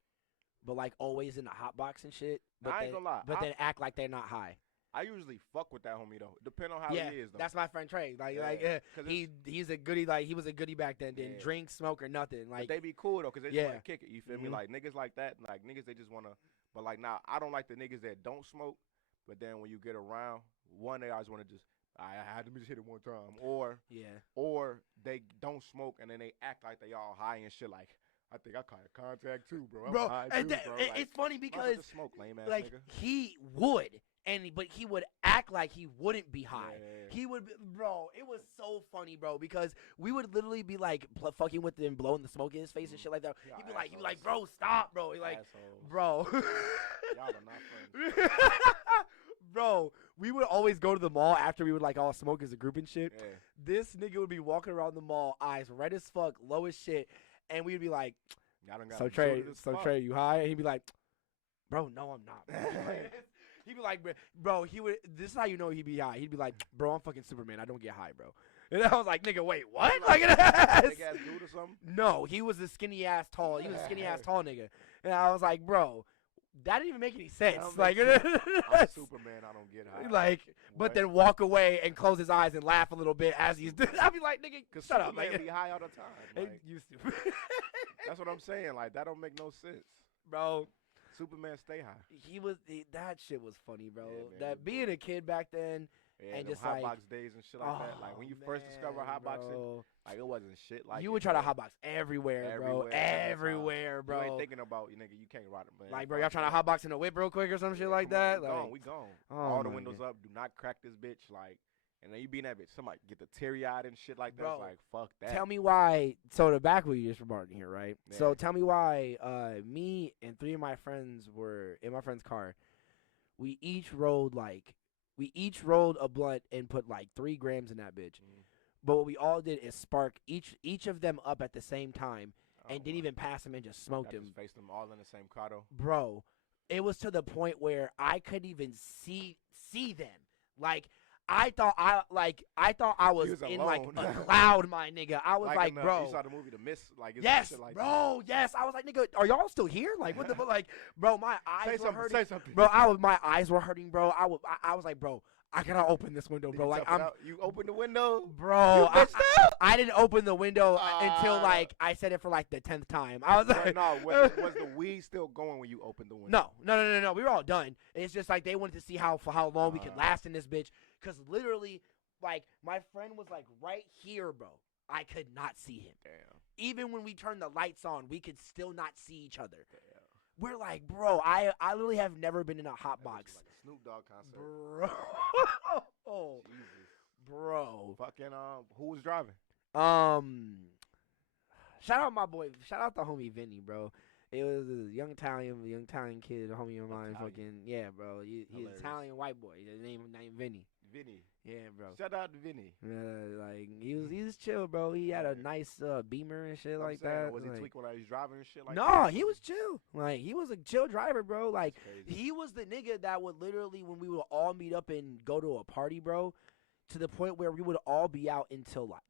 but like always in the hot box and shit? But I ain't gonna lie. But then act like they're not high. I usually fuck with that homie though. Depending on how Yeah, he is though. that's my friend Trey. Yeah, 'cause He's a goodie. Like he was a goodie back then. Didn't Yeah. drink, smoke, or nothing. Like but they be cool though, cause they just Yeah. want to kick it. You feel me? Mhm. Like niggas like that, like niggas they just wanna. But like now, I don't like the niggas that don't smoke. But then when you get around, one they always want to just. I had to just hit it one time, or they don't smoke and then they act like they all high and shit. Like I think I caught a contact too, bro. I'm bro. high And too, bro. Like, it's funny because motherfucker smoke, lame ass like nigga. he would, but he would act like he wouldn't be high. Yeah. He would, bro. It was so funny, bro, because we would literally be like fucking with him, blowing the smoke in his face and shit like that. Y'all He'd be like, assholes. bro, stop, bro. He like, Assholes. bro. Y'all are not friends. Bro, we would always go to the mall after we would like all smoke as a group and shit. Yeah. This nigga would be walking around the mall, eyes red as fuck, low as shit, and we'd be like, Y'all done got so him Trey, shorted as fuck. you high? And he'd be like, bro, no, I'm not. Bro. He'd be like, bro, this is how you know he'd be high. He'd be like, bro, I'm fucking Superman. I don't get high, bro. And I was like, nigga, wait, what? Like, Big ass dude or something? no, he was a skinny ass tall. He was a skinny ass tall nigga. And I was like, bro, that didn't even make any sense. don't Like, make I'm Superman. I don't get high. like, but What? then walk away and close his eyes and laugh a little bit as he's doing. I'd be like, nigga, Cause shut up. Superman Like, be high all the time. Like, you stupid. that's what I'm saying. Like that don't make no sense. Bro, Superman stay high. that shit was funny, bro. Yeah, man, that it was being a kid back then, Yeah, and them just hot like, box days and shit like that. Like when you first discover man, hot boxing, bro. like it wasn't shit like you it, would try to bro. hotbox everywhere, bro. Everywhere, every time. Everywhere, bro. You ain't thinking about you, nigga. You can't ride it, man. Like, bro, y'all trying to hotbox in a whip real quick or some shit like come on, that? We Like, gone. We gone. oh All the my windows God. up. Do not crack this bitch. Like, and then you be in that bitch. Somebody get the teary eyed and shit like that. Bro, It's like fuck that. Tell me why. So the back we just remarked here, right? Yeah. So tell me why. Me and three of my friends were in my friend's car. We each rolled a blunt and put like 3 grams in that bitch. But what we all did is spark each of them up at the same time and didn't even pass them and just smoked them. Just faced them all in the same car though. Bro, it was to the point where I couldn't even see them. Like I thought I was was in like alone. a cloud, my nigga. I was like, in the, bro. You saw the movie The Mist, like it's Yes, shit like bro. Yes, I was like, nigga, are y'all still here? Like, what the fuck? Like, bro, my eyes Say were something. hurting. Say something. Bro, my eyes were hurting, bro. I was like, bro, I gotta open this window, Did bro. you Like tough it I'm, out? You opened the window, bro. You bitched out? I didn't open the window until Ah. like I said it for like the 10th time. I was like, No, was the weed still going when you opened the window? no. We were all done. It's just like they wanted to see how long we could last in this bitch. Cause literally, like my friend was like right here, bro. I could not see him. Damn. Even when we turned the lights on, we could still not see each other. Damn. We're like, bro, I literally have never been in a hot That box. was like a Snoop Dogg concert. Bro. Oh, Jesus. bro. Fucking who was driving? Shout out my boy. Shout out the homie Vinny, bro. It was a young Italian kid, a homie of mine. Italian. Fucking yeah, bro. He's Hilarious. Italian white boy. His name Vinny. Vinny. Yeah, bro. Shout out to Vinny. Like he was chill, bro. He had a nice Beamer and shit like that. Was he like, tweaking while he was driving and shit like no, that? he was chill. Like he was a chill driver, bro. Like Crazy. he was the nigga that would literally, when we would all meet up and go to a party, bro, to the point where we would all be out until like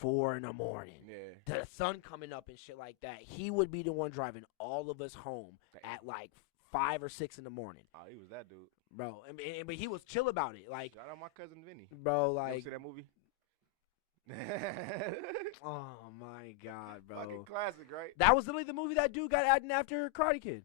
4 a.m. Yeah. The sun coming up and shit like that. He would be the one driving all of us home Damn. at like 5 or 6 in the morning, Oh, he was that dude. bro. But he was chill about it, like, Shout out my cousin Vinny. bro, You ever like, see that movie? oh my god, bro. Fucking classic, right? That was literally the movie that dude got added after Karate Kid.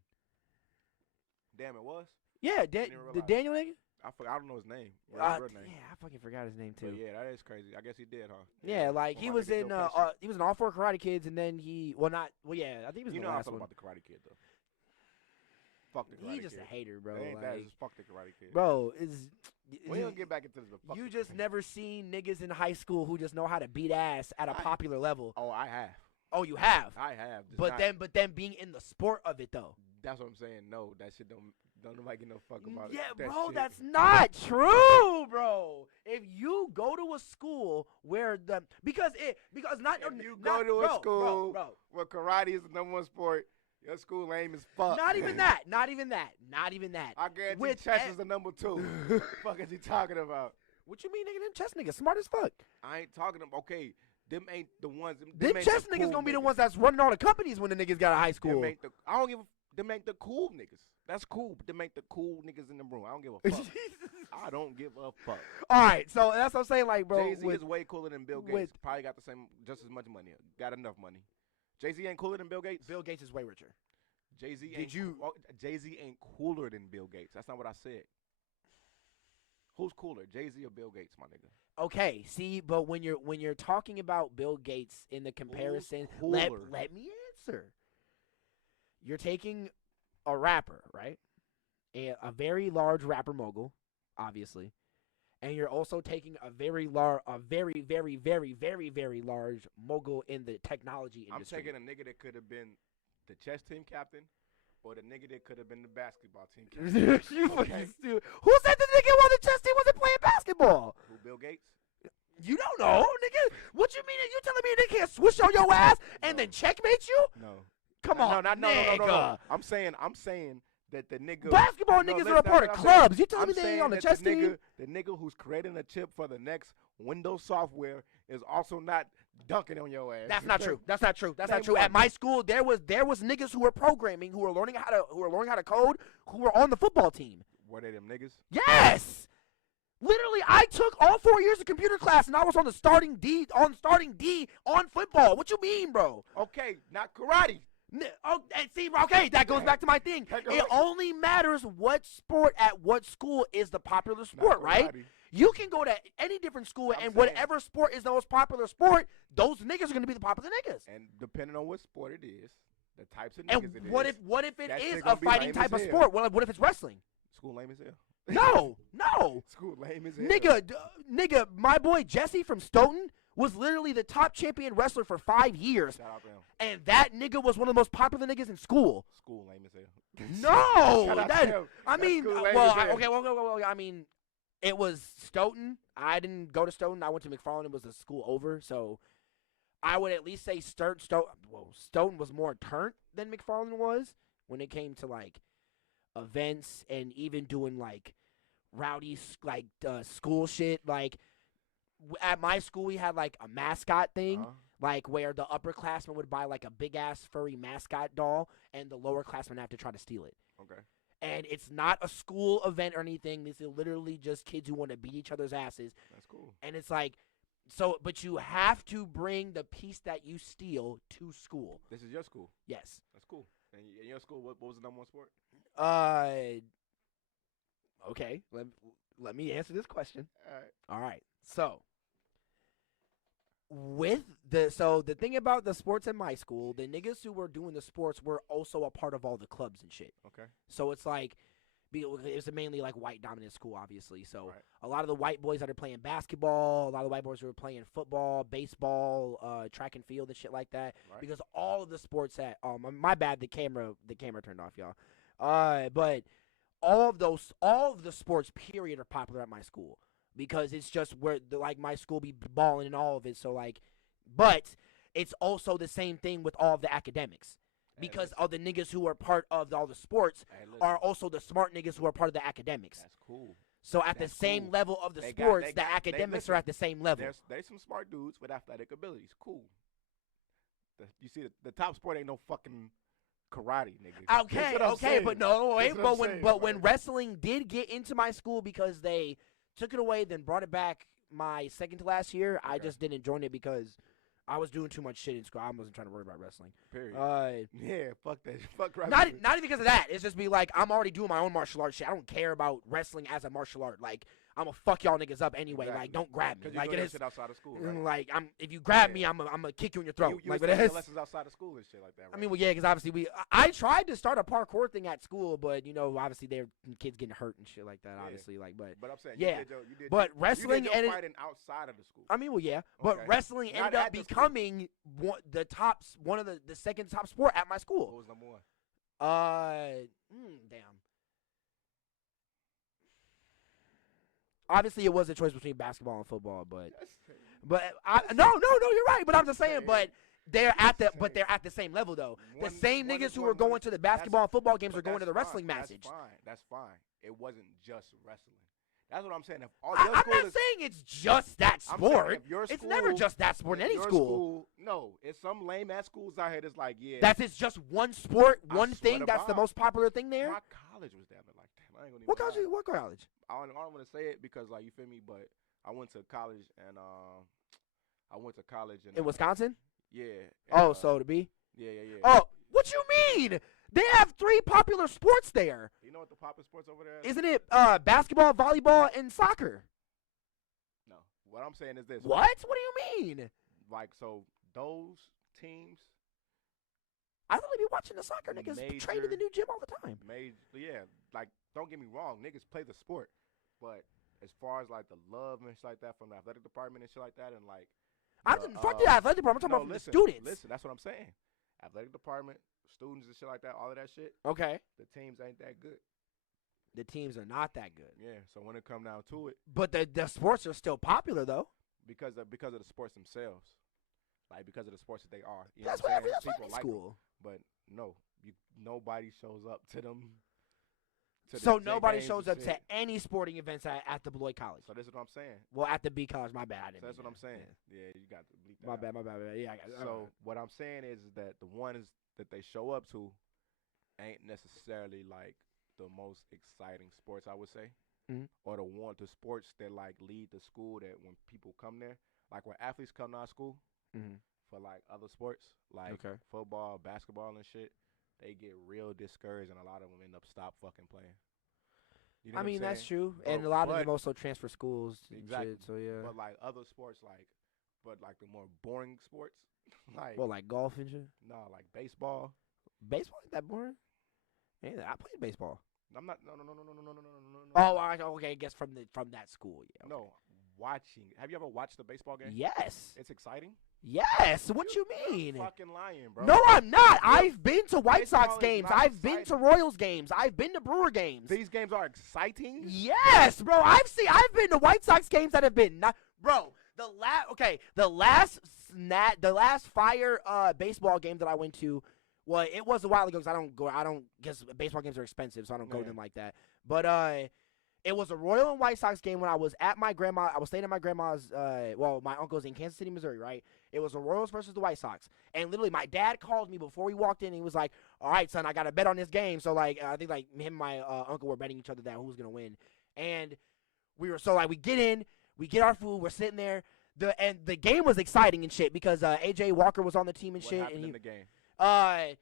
Damn, it was. Yeah, Didn't even the realize. Daniel nigga. I don't know his name. Or his real name. Yeah, I fucking forgot his name too. But yeah, that is crazy. I guess he did, huh? Yeah, like Well, he my was nigga in Joe Pesci. he was in all 4 Karate Kids, and then yeah, I think he was You in know the how I last feel one. about the Karate Kid though. Fuck the Karate He just Kid. a hater, bro. It ain't that, Like, just fuck the Karate Kid. bro, We don't get back into this. But fuck you the just Karate never seen niggas in high school who just know how to beat ass at a popular level. Oh, I have. Oh, you have. I have. Just But not- then being in the sport of it though. that's what I'm saying. No, that shit don't nobody give no fuck about Yeah, that bro, shit. that's not true, bro. If you go to a school where because not If you not- go to a bro, school bro, where karate is the #1 sport, your school lame as fuck. not even that, not even that. I guarantee With chess e- is the #2. Fuck is he talking about? What you mean, nigga? Them chess niggas smart as fuck. I ain't talking about. Okay, them ain't the ones. Them ain't chess the niggas cool gonna be the niggas. ones that's running all the companies when the niggas got out of high school. Them ain't the, I don't give a. Them ain't the cool niggas. That's cool, but them ain't the cool niggas in the room. I don't give a fuck. I don't give a fuck. All right, so that's what I'm saying, like, bro. Jay-Z is way cooler than Bill Gates. with- Probably got the same, just as much money. Got enough money. Jay-Z ain't cooler than Bill Gates. Bill Gates is way richer. Jay-Z Did ain't. you- Jay-Z ain't cooler than Bill Gates. That's not what I said. Who's cooler, Jay-Z or Bill Gates, my nigga? Okay, see, but when you're talking about Bill Gates in the comparison, let cooler? me answer. You're taking a rapper, right? A very large rapper mogul, obviously, and you're also taking a very large mogul in the technology I'm industry. taking a nigga that could have been the chess team captain, or the nigga that could have been the basketball team captain. You Okay. fucking stupid. Who said the nigga on the chess team wasn't playing basketball? Who, Bill Gates? You don't know, nigga. What you mean? You telling me a nigga can't switch on your ass and No. then checkmate you? No. Come No, on, no. nigga. I'm saying that the nigga. Basketball No, niggas listen, are a part of that's what I'm clubs. You telling I'm me they ain't saying on the that chess the team? nigga, the nigga who's creating a chip for the next Windows software is also not dunking on your ass. That's not true. That's not true. That's Name not true. one. At my school, there was niggas who were programming, who were learning how to code, who were on the football team. Were they them niggas? Yes. Literally, I took all 4 years of computer class, and I was on the starting D on football. What you mean, bro? Okay, not karate. And see, bro, okay, that goes back to my thing. That goes- It only matters what sport at what school is the popular sport, Not right? karate. You can go to any different school, I'm and saying- whatever sport is the most popular sport, those niggas are going to be the popular niggas. And depending on what sport it is, the types of niggas And it what is, if it that is shit a gonna be fighting lame type as of hell. sport? What if it's wrestling? school lame as hell. No. School lame as hell. Nigga, my boy Jesse from Stoughton was literally the top champion wrestler for 5 years, Shout out to him. and that nigga was one of the most popular niggas in school. School lame as hell. No, Shout out to that him. I That mean, school lame well, as hell. well, I mean, it was Stoughton. I didn't go to Stoughton. I went to McFarland. It was a school over, so I would at least say Stoughton was more turnt than McFarland was when it came to like events and even doing like rowdy school shit. Like at my school, we had like a mascot thing. Uh-huh. Like where the upperclassmen would buy like a big ass furry mascot doll, and the lower classmen have to try to steal it. Okay. And it's not a school event or anything. This is literally just kids who want to beat each other's asses. That's cool. And it's like, so, but you have to bring the piece that you steal to school. This is your school. Yes. That's cool. And in your school, what was the number one sport? Okay. Let me answer this question. All right. All right. So, the thing about the sports in my school, the niggas who were doing the sports were also a part of all the clubs and shit. Okay. So it's like, it's mainly like white dominant school, obviously. So Right. a lot of the white boys that are playing basketball, a lot of the white boys who are playing football, baseball, track and field and shit like that. Right. Because all of the sports my bad, the camera turned off, y'all. But all of the sports period are popular at my school. Because it's just where my school be balling and all of it. So but it's also the same thing with all of the academics. Because all the niggas who are part of all the sports are also the smart niggas who are part of the academics. That's cool. So at the same cool. level of the They sports, got- the academics are at the same level. There's some smart dudes with athletic abilities. Cool. You see, the top sport ain't no fucking karate, nigga. Okay, That's what I'm okay, saying. but no, wait, That's what I'm saying, when bro. wrestling did get into my school because they took it away, then brought it back my second to last year, I Okay. just didn't join it because I was doing too much shit in school. I wasn't trying to worry about wrestling. Period. Yeah, fuck that. Fuck wrestling. Not even because of that. It's just be like, I'm already doing my own martial arts shit. I don't care about wrestling as a martial art. Like, I'm gonna fuck y'all niggas up anyway. Exactly. Like, don't grab me. Because Like, you it doing is. shit outside of school, right? Like, if you grab Yeah. me, I'm gonna kick you in your throat. You like, was but taking it is. lessons outside of school and shit like that, right? I mean, well, yeah, because obviously I tried to start a parkour thing at school, but obviously there were kids getting hurt and shit like that. Yeah. Obviously, But I'm saying, yeah. you did But you did wrestling your ended. fighting outside of the school. I mean, well, yeah, but Okay. wrestling Not ended up at the school. becoming one of the second top sport at my What school. was number one? Damn. Obviously, it was a choice between basketball and football, but no, you're right. But I'm just saying, but they're at the same level though. The same niggas who are going to the basketball and football games are going to the wrestling matches. That's fine. It wasn't just wrestling. That's what I'm saying. If all I'm your not school is, saying it's just that I'm saying sport. if your It's never school- just that sport in if any your school. No, it's some lame ass schools out here that's like, yeah. It's just one sport, I one swear thing to that's the God. most popular thing there. My college was damn it like that. I ain't gonna even What college? lie. What college? I don't want to say it because like you feel me, but I went to college and In Wisconsin? Yeah. Oh, so to be? Yeah. Oh, what you mean? They have 3 popular sports there. You know what the popular sports over there is? Isn't it basketball, volleyball, and soccer? No. What I'm saying is this. What? What do you mean? Like, so those teams I literally be watching the soccer niggas train in the new gym all the time. like, don't get me wrong, niggas play the sport, but as far as like the love and shit like that from the athletic department and shit like that, and like, Fuck the athletic department. I'm talking about listen, from the students. Listen, that's what I'm saying. Athletic department, students and shit like that, all of that shit. Okay. The teams ain't that good. The teams are not that good. Yeah. So when it come down to it, But the sports are still popular though. because of the sports themselves, like because of the sports that they are. You That's know what what I'm saying? that's what People any like 'em. school. But no, nobody shows up to them. to So the nobody games shows and up to shit. any sporting events at the Beloit College. So this is what I'm saying. Well, at the B College, my bad. I didn't So that's mean what I'm that. saying. Yeah, you got to bleep that. My out. bad, my bad. Yeah, I got it. So what I'm saying is that the ones that they show up to ain't necessarily like the most exciting sports, I would say, Mhm. or the sports that like lead the school. That when people come there, like when athletes come to our school Mhm. for like other sports, like Okay. football, basketball, and shit, they get real discouraged, and a lot of them end up stop fucking playing. You know I what I'm mean, that's saying? true. But- And a lot of but- them also transfer schools and Exactly. shit. So yeah. But like other sports, like the more boring sports, like Well, like golf and shit. like baseball. Baseball ain't that boring. Yeah, I played baseball. I'm not. No. Oh, okay. I guess from that school. Yeah. Okay. No, watching. Have you ever watched a baseball game? Yes. It's exciting. Yes. What you You're mean? fucking lying, bro. No, I'm not. I've been to White Baseball Sox is games. not I've been to Royals games. I've been to Brewer games. These games are exciting. Yes, bro. I've been to White Sox games that have been not, bro. The last Fire baseball game that I went to, well, it was a while ago because I don't guess baseball games are expensive, so I don't go to Yeah. them like that. But it was a Royal and White Sox game when I was at my grandma. I was staying at my grandma's. Well, my uncle's in Kansas City, Missouri, right? It was the Royals versus the White Sox. And literally, my dad called me before we walked in. And he was like, all right, son, I got to bet on this game. So, like, I think, like, him and my uncle were betting each other that who was going to win. And we get in, we get our food, we're sitting there. The game was exciting and shit because A.J. Walker was on the team and shit. What happened and in the game?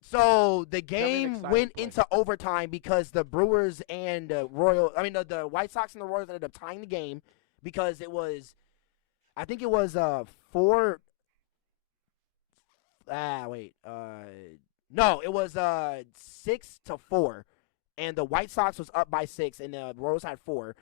So the game went into overtime because the Brewers and the White Sox and the Royals ended up tying the game because it was, I think it was 4. No, it was 6-4, and the White Sox was up by 6, and the Royals had 4.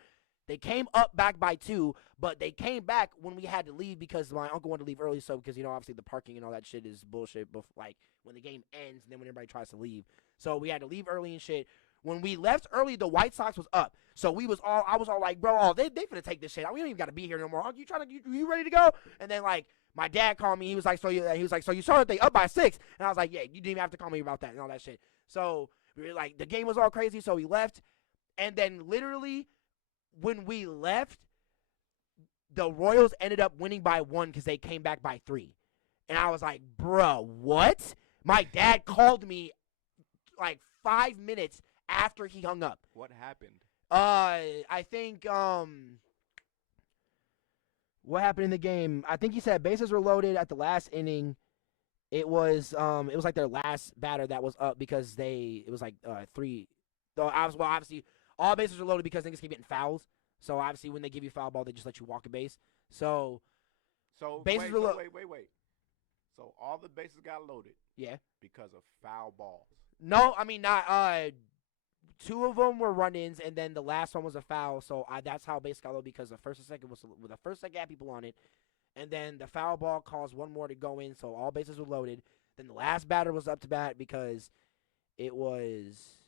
They came up back by 2, but they came back when we had to leave because my uncle wanted to leave early. So because obviously the parking and all that shit is bullshit. Like when the game ends and then when everybody tries to leave, so we had to leave early and shit. When we left early, the White Sox was up. So I was all like, bro, they finna take this shit. We don't even gotta be here no more. You ready to go? And then like my dad called me. He was like, so you saw that they up by 6, and I was like, yeah, you didn't even have to call me about that and all that shit. So we were like, the game was all crazy. So we left, and then literally, when we left, the Royals ended up winning by 1 because they came back by 3. And I was like, bro, what? My dad called me like 5 minutes after he hung up. What happened? I think, what happened in the game? I think he said bases were loaded at the last inning. It was like their last batter that was up because it was like 3. Obviously, all bases are loaded because niggas keep getting fouls. So, obviously, when they give you foul ball, they just let you walk a base. So bases were loaded. Wait. So, all the bases got loaded. Yeah. Because of foul balls. No, I mean, not. 2 of them were run-ins, and then the last one was a foul. So, that's how bases got loaded because the first and second had people on it. And then the foul ball caused 1 more to go in, so all bases were loaded. Then the last batter was up to bat because it was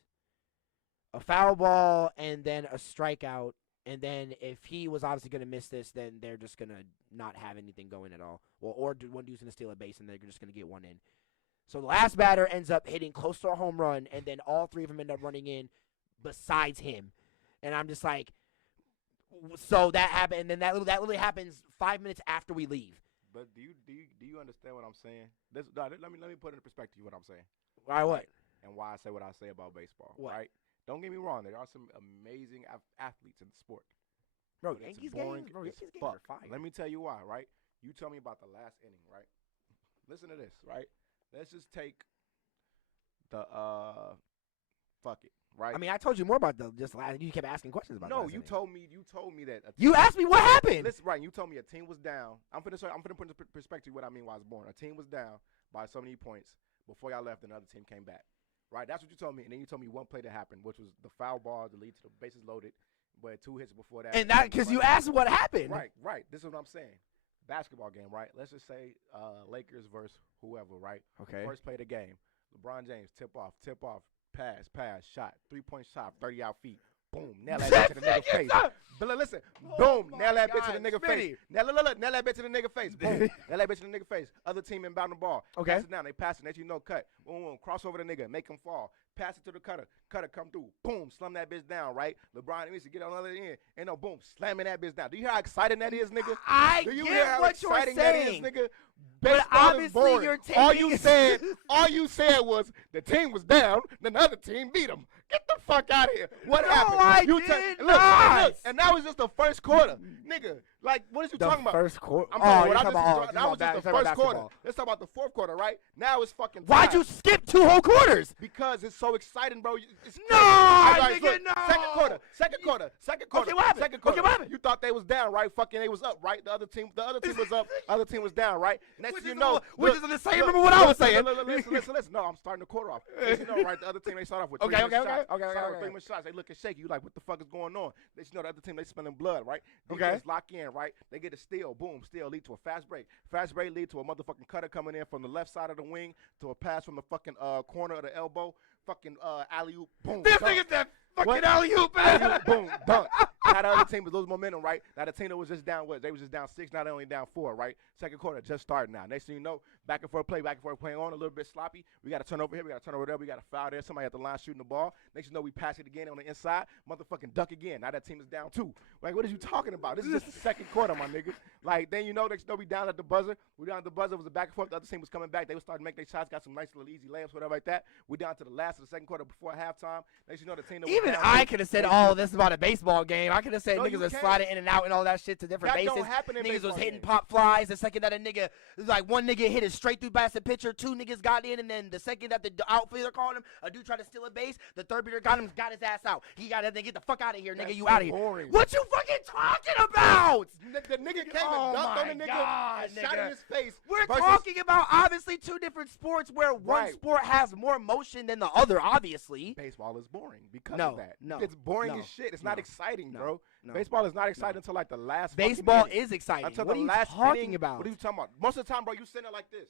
a foul ball and then a strikeout. And then if he was obviously going to miss this, then they're just going to not have anything going at all. Well, or one dude's going to steal a base, and they're just going to get 1 in. So the last batter ends up hitting close to a home run, and then all 3 of them end up running in besides him. And I'm just like, so that happened, and then that literally happens 5 minutes after we leave. But do you understand what I'm saying? Let me put into perspective what I'm saying. Why what? And why I say what I say about baseball. What? Right? Don't get me wrong. There are some amazing athletes in the sport. Bro, Yankees games are fire. Let me tell you why, right? You tell me about the last inning, right? Listen to this, right? Let's just take the fuck it, right? I mean, I told you more about just last. You kept asking questions about. No, you told me that. You asked me what happened. Listen, right? You told me a team was down. I'm finna put into perspective what I mean why I was born. A team was down by so many points before y'all left, and another team came back. Right, that's what you told me, and then you told me one play that happened, which was the foul ball that lead to the bases loaded, but 2 hits before that. And that because you asked what happened. Right. This is what I'm saying. Basketball game, right? Let's just say Lakers versus whoever, right? Okay. First play of the game, LeBron James tip off, pass, shot, 3-point shot, 30 out feet. Boom, nail that bitch to the nigga face. But listen, boom, nail that bitch to the nigga face. Nail that bitch to the nigga face. Boom, nail that bitch to the nigga face. Other team inbound the ball. Okay. Pass it down, they pass it, let you know, cut. Boom, cross over the nigga, make him fall. Pass it to the cutter. Cutter come through. Boom, slam that bitch down, right? LeBron needs to get on the other end. And no, boom, slamming that bitch down. Do you hear how exciting that is, nigga? Do you hear how what exciting you're saying? That is, nigga? But obviously you're taking all you said was the team was down, then the other team beat them. Get the fuck out of here. What happened? I did not. Look, and that was just the first quarter. Nigga, like, what is you talking about? First quarter? That was just the first quarter. Let's talk about the 4th quarter, right? Now it's fucking time. Why'd you skip 2 whole quarters? Because it's so exciting, bro. Nigga, no. Second quarter. Okay, what happened? Second quarter. Okay, what happened? You thought they was down, right? Fucking they was up, right? The other team was up. Other team was down, right? Next thing you know, which is the same. Remember what I was saying? Listen. No, I'm starting the quarter off. You know, right? The other team they start off with 3 minute shots. 3 minute shots. They looking shaky. You like, what the fuck is going on? They know the other team they spilling blood, right? Defense lock in, right? They get a steal. Boom, steal lead to a fast break. Fast break lead to a motherfucking cutter coming in from the left side of the wing to a pass from the fucking corner of the elbow. Fucking alley-oop. Boom. This nigga's that Fucking alley-oop. Boom, dunk. Now the other team was losing momentum, right? Now the team that was just down, they was just down 6, now they only down 4, right? Second quarter just started now. Next thing you know, back and forth playing on a little bit sloppy. We got to turn over here, we got to turn over there, we got to foul there. Somebody at the line shooting the ball. Next thing you know, we pass it again on the inside. Motherfucking dunk again. Now that team is down 2. Like, what are you talking about? This is just the second quarter, my nigga. Like, then you know, next thing you know, we down at the buzzer. We down at the buzzer. It was a back and forth. The other team was coming back. They were starting to make their shots, got some nice little easy layups, whatever like that. We down to the last of the second quarter before halftime. Next thing you know, the team that was Even down I two, could have said all this about a baseball game. I could have said No, niggas you was can't. sliding in and out and all that shit to different That bases. don't happen in Niggas was baseball hitting games. pop flies. The second that a nigga, like one nigga hit it straight through past the pitcher, 2 niggas got in, and then the second that the outfielder called him, a dude tried to steal a base. The third batter got him, got his ass out. He got to get the fuck out of here, nigga. That's You so out of here. boring. What you fucking talking about? The nigga came Oh and dunked my on the nigga God, and shot nigga. in his face. We're versus- talking about obviously 2 different sports where one Right. sport has more motion than the other, obviously. Baseball is boring because No, of that. no, It's boring no, as shit. It's no, not exciting, no, bro. no, Baseball is not exciting until like the last. Baseball fucking inning. is exciting. Until What the are you last talking inning, about? What are you talking about? Most of the time, bro, you sitting there like this.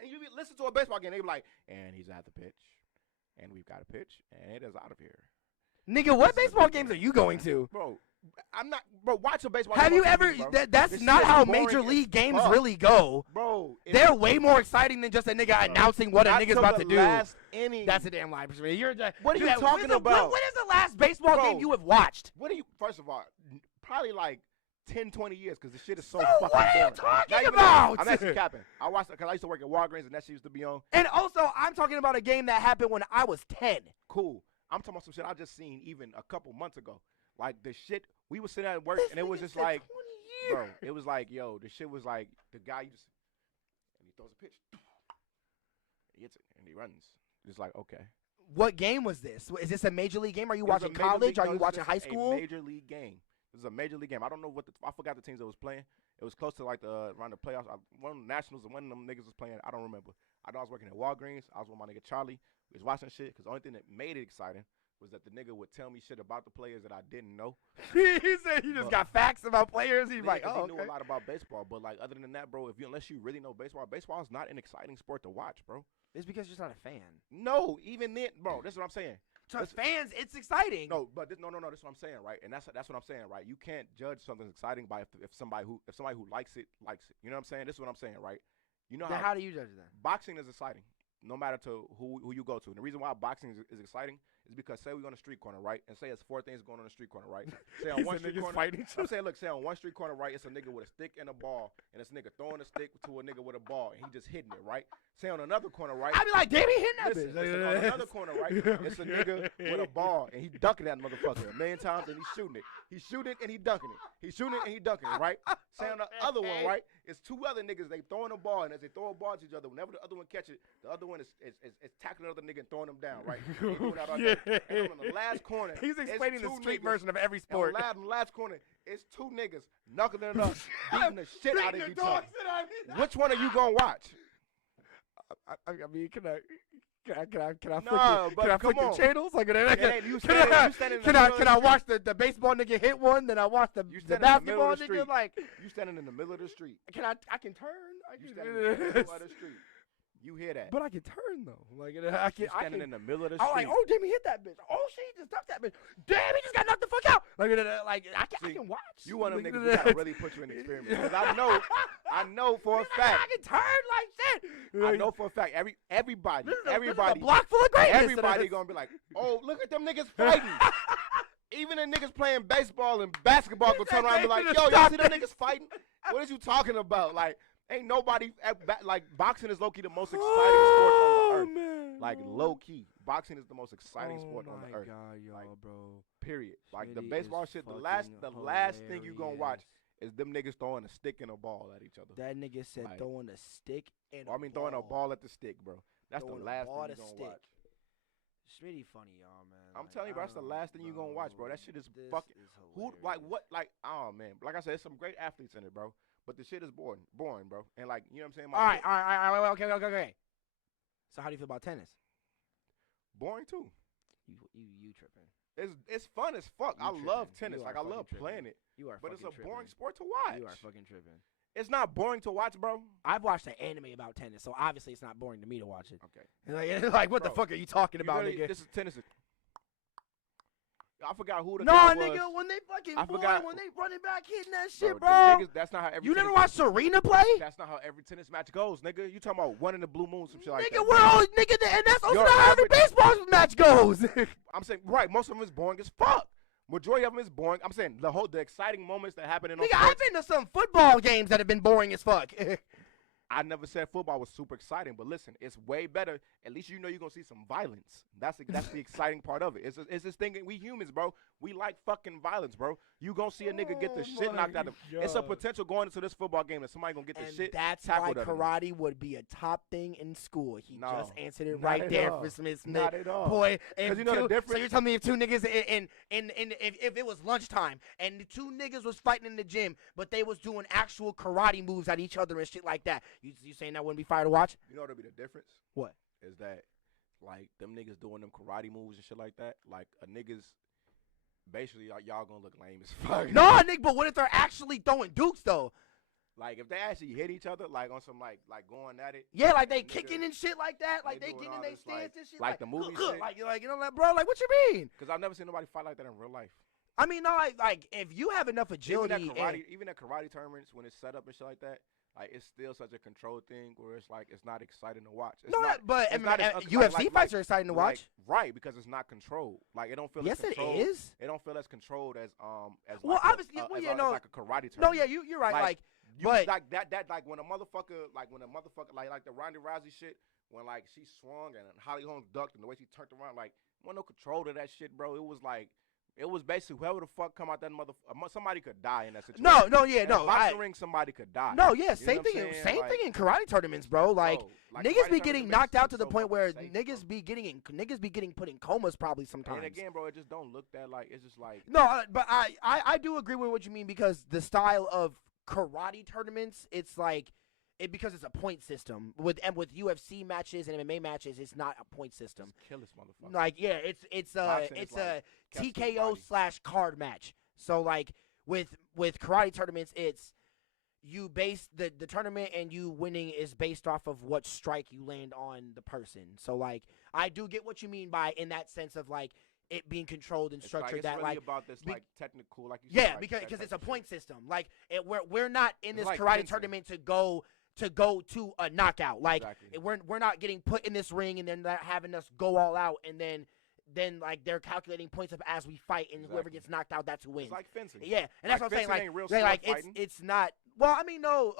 And you listen to a baseball game, they be like, and he's at the pitch. And we've got a pitch. And it is out of here. Nigga, what This is a baseball big games game. are you going to? Bro, I'm not, bro, watch a baseball Have game you on TV, ever? bro. That's This not shit is how boring major as league games fuck. really go. Bro, They're way more exciting than just a nigga announcing what a not nigga's till about the to do. last inning. That's a damn lie. You're just, What are you dude, talking when's the- about? When is the last baseball Bro. game you have watched? What do you, first of all, probably like 10, 20 years because this shit is so So fucking what are you boring. talking Not even about? that. I'm actually capping. I watched it because I used to work at Walgreens and that shit used to be on. And also, I'm talking about a game that happened when I was 10. Cool. I'm talking about some shit I just seen even a couple months ago. Like the shit, we was sitting at work This and it was nigga just said like, 20 bro, years. it was like, yo, the shit was like, the guy just, and he throws a pitch. He hits it and he runs. It's like, okay. What game was this? Is this a major league game? Are you It was a watching major college? league- Are no, you this watching is high school? A major league game. This is a major league game. I don't know I forgot the teams that was playing. It was close to like around the playoffs. One of the Nationals and one of them niggas was playing. I don't remember. I know I was working at Walgreens. I was with my nigga Charlie. We was watching shit because the only thing that made it exciting was that the nigga would tell me shit about the players that I didn't know. He said he just But- got facts about players. He's Yeah, like, 'cause oh, he okay. knew a lot about baseball. But like other than that, bro, unless you really know baseball is not an exciting sport to watch, bro. It's because you're just not a fan. No, even then, bro. This is what I'm saying. To Listen- fans, it's exciting. No, but no. This is what I'm saying, right? And that's what I'm saying, right? You can't judge something exciting by if somebody who likes it. You know what I'm saying? This is what I'm saying, right? You know Then how how do you judge that? boxing is exciting, no matter to who you go to. And the reason why boxing is exciting is because say we on a street corner, right? And say it's 4 things going on the street corner, right? Say on one street corner, fighting. I'm saying, look, say on one street corner, right? It's a nigga with a stick and a ball, and this nigga throwing a stick to a nigga with a ball, and he just hitting it, right? Say on another corner, right? I'd be like, damn, he hitting that Listen, bitch. on another corner, right? It's a nigga with a ball, and he dunking that motherfucker a million times, and he's shooting it. He's shooting it, and he dunking it. He's shooting it, and he dunking it, right? Say on the other one, right? It's 2 other niggas. They throwing a ball, and as they throw a ball to each other, whenever the other one catch it, the other one is tackling the other nigga and throwing them down, right? They doing that all day. And on the last corner, He's it's explaining the 2 street niggas. version of every And on sport. the last corner, it's 2 niggas knuckling it up, beating the shit out of each other. Which one are you gonna watch? I mean, can I Nah, but can I come flick the on. channels? Like, It ain't- you can I standing in the middle of can the I street. watch the baseball nigga hit one? Then I watch the standing in the middle basketball of the nigga. street. Like, You standing in the middle of the street. I can turn. You standing in the middle of the street. You hear that? But I can turn though. Like, You I can. standing in the middle of the I'm street. like, oh, damn, he hit that bitch. Oh, shit, he just ducked that bitch. Damn, he just got knocked the fuck out. Like I See, can watch. You one of them Like, niggas who gotta really put you in the experiment. Because I know for a fact. I can turn like shit. I know for a fact. Everybody, This is a everybody, block full of greatness. everybody gonna be like, oh, look at them niggas fighting. Even the niggas playing baseball and basketball gonna turn around and be like, yo, y'all see them niggas fighting? What is you talking about? Like, ain't nobody like boxing is low key the most exciting sport on the earth. Man. Like low key, boxing is the most exciting sport on the earth. God, y'all, Like, bro. Period. Like the Smitty baseball is shit. The fucking last thing you gonna watch hilarious. is them niggas throwing a stick and a ball at each other. That nigga said Like- throwing a stick and Or, I mean, throwing a ball at the stick, bro. That's Throwing the a last ball thing at you a gonna stick. watch. Smitty funny, y'all, man. I'm Like, telling you, bro, I that's the don't last know, thing you gonna watch, bro. That shit is fucking. Is Who like? Oh man, like I said, there's some great athletes in it, bro. But the shit is boring, bro. And like, you know what I'm saying? All right, okay. So how do you feel about tennis? Boring too. You tripping? It's fun as fuck. You I love tripping. tennis. You like are I love fucking playing it. You are. But it's a fucking boring tripping. sport to watch. You are fucking tripping. It's not boring to watch, bro. I've watched an anime about tennis, so obviously it's not boring to me to watch it. Okay. Like what the Bro, fuck are you talking about, nigga? This is tennis. I forgot who the No, guy nigga, was. when they fucking I forgot- when they running back hitting that shit, Bro, bro. them niggas, that's not how every You never tennis- watched Serena play? That's not how every tennis match goes, nigga. You talking about one in the blue moon, some shit like Nigga, that. we're all nigga, and that's also Your not how every average- baseball match goes. I'm saying, right, most of them is boring as fuck. Majority of them is boring. I'm saying the exciting moments that happen in those Nigga, I've sports. been to some football games that have been boring as fuck. I never said football was super exciting, but listen, it's way better. At least you know you're gonna see some violence. That's the exciting part of it. It's this thing. We humans, bro. We like fucking violence, bro. You gonna see a nigga get the shit knocked out of him. It's a potential going into this football game that somebody gonna get the And shit. that's why tackled out of them. karate would be a top thing in school. He No, just answered it not right at there all. for Smith. Not at all. Boy, if 'Cause you know the so difference? you're telling me if two niggas if it was lunchtime and the two niggas was fighting in the gym, but they was doing actual karate moves at each other and shit like that, you saying that wouldn't be fire to watch? You know what'll be the difference? What? Is that like them niggas doing them karate moves and shit like that? Like a niggas, basically y'all gonna look lame as fuck. No, nigga, but what if they're actually throwing dukes though? Like if they actually hit each other, like on some like going at it. Yeah, like they nigga, kicking and shit like that, like they doing getting in all their this, like- stance and shit, like the movie shit. like you know, like bro, like what you mean? Cause I've never seen nobody fight like that in real life. I mean, no, like if you have enough agility, Even at karate tournaments when it's set up and shit like that, like it's still such a controlled thing where it's like it's not exciting to watch. It's no, not, but it's I mean, not as, UFC fights are exciting to watch. Right, because it's not controlled. Like it don't feel. Yes, as it controlled. is. It don't feel as controlled as Well, like obviously, as, well, yeah, as no, like a karate tournament. No, yeah, you're right. Like, but like that like when a motherfucker like the Ronda Rousey shit when like she swung and Holly Holm ducked and the way she turned around like wasn't no control to that shit, bro. It was basically whoever the fuck come out that somebody could die in that situation. no, yeah, In no. a boxing ring, somebody could die. No, yeah, You know same what thing. I'm saying? Same Like, thing in karate tournaments, bro. Like, bro, niggas karate be getting tournaments knocked makes out it to the so point where fucking safe, niggas be getting put in comas probably sometimes. And again, bro, it just don't look that like it's just like No, but I do agree with what you mean because the style of karate tournaments, it's like because it's a point system. With UFC matches and MMA matches, it's not a point system. just kill this motherfucker. Like it's Boxing is a like catch the TKO body. / card match. So like with karate tournaments, it's you base the tournament and you winning is based off of what strike you land on the person. So like I do get what you mean by in that sense of like it being controlled and It's structured like, it's that really like about this be- like technical, like you yeah, said, like, because that type it's a of point shit. system. Like we're not in It's this like karate fencing. tournament to go to a knockout. Like Exactly. we're not getting put in this ring and then not having us go all out and then like they're calculating points up as we fight and whoever Exactly. gets knocked out that's who wins. It's like fencing. Yeah, and that's Like, what I'm saying. fencing Like, ain't real they're sword like fighting. it's not. Well, I mean, no.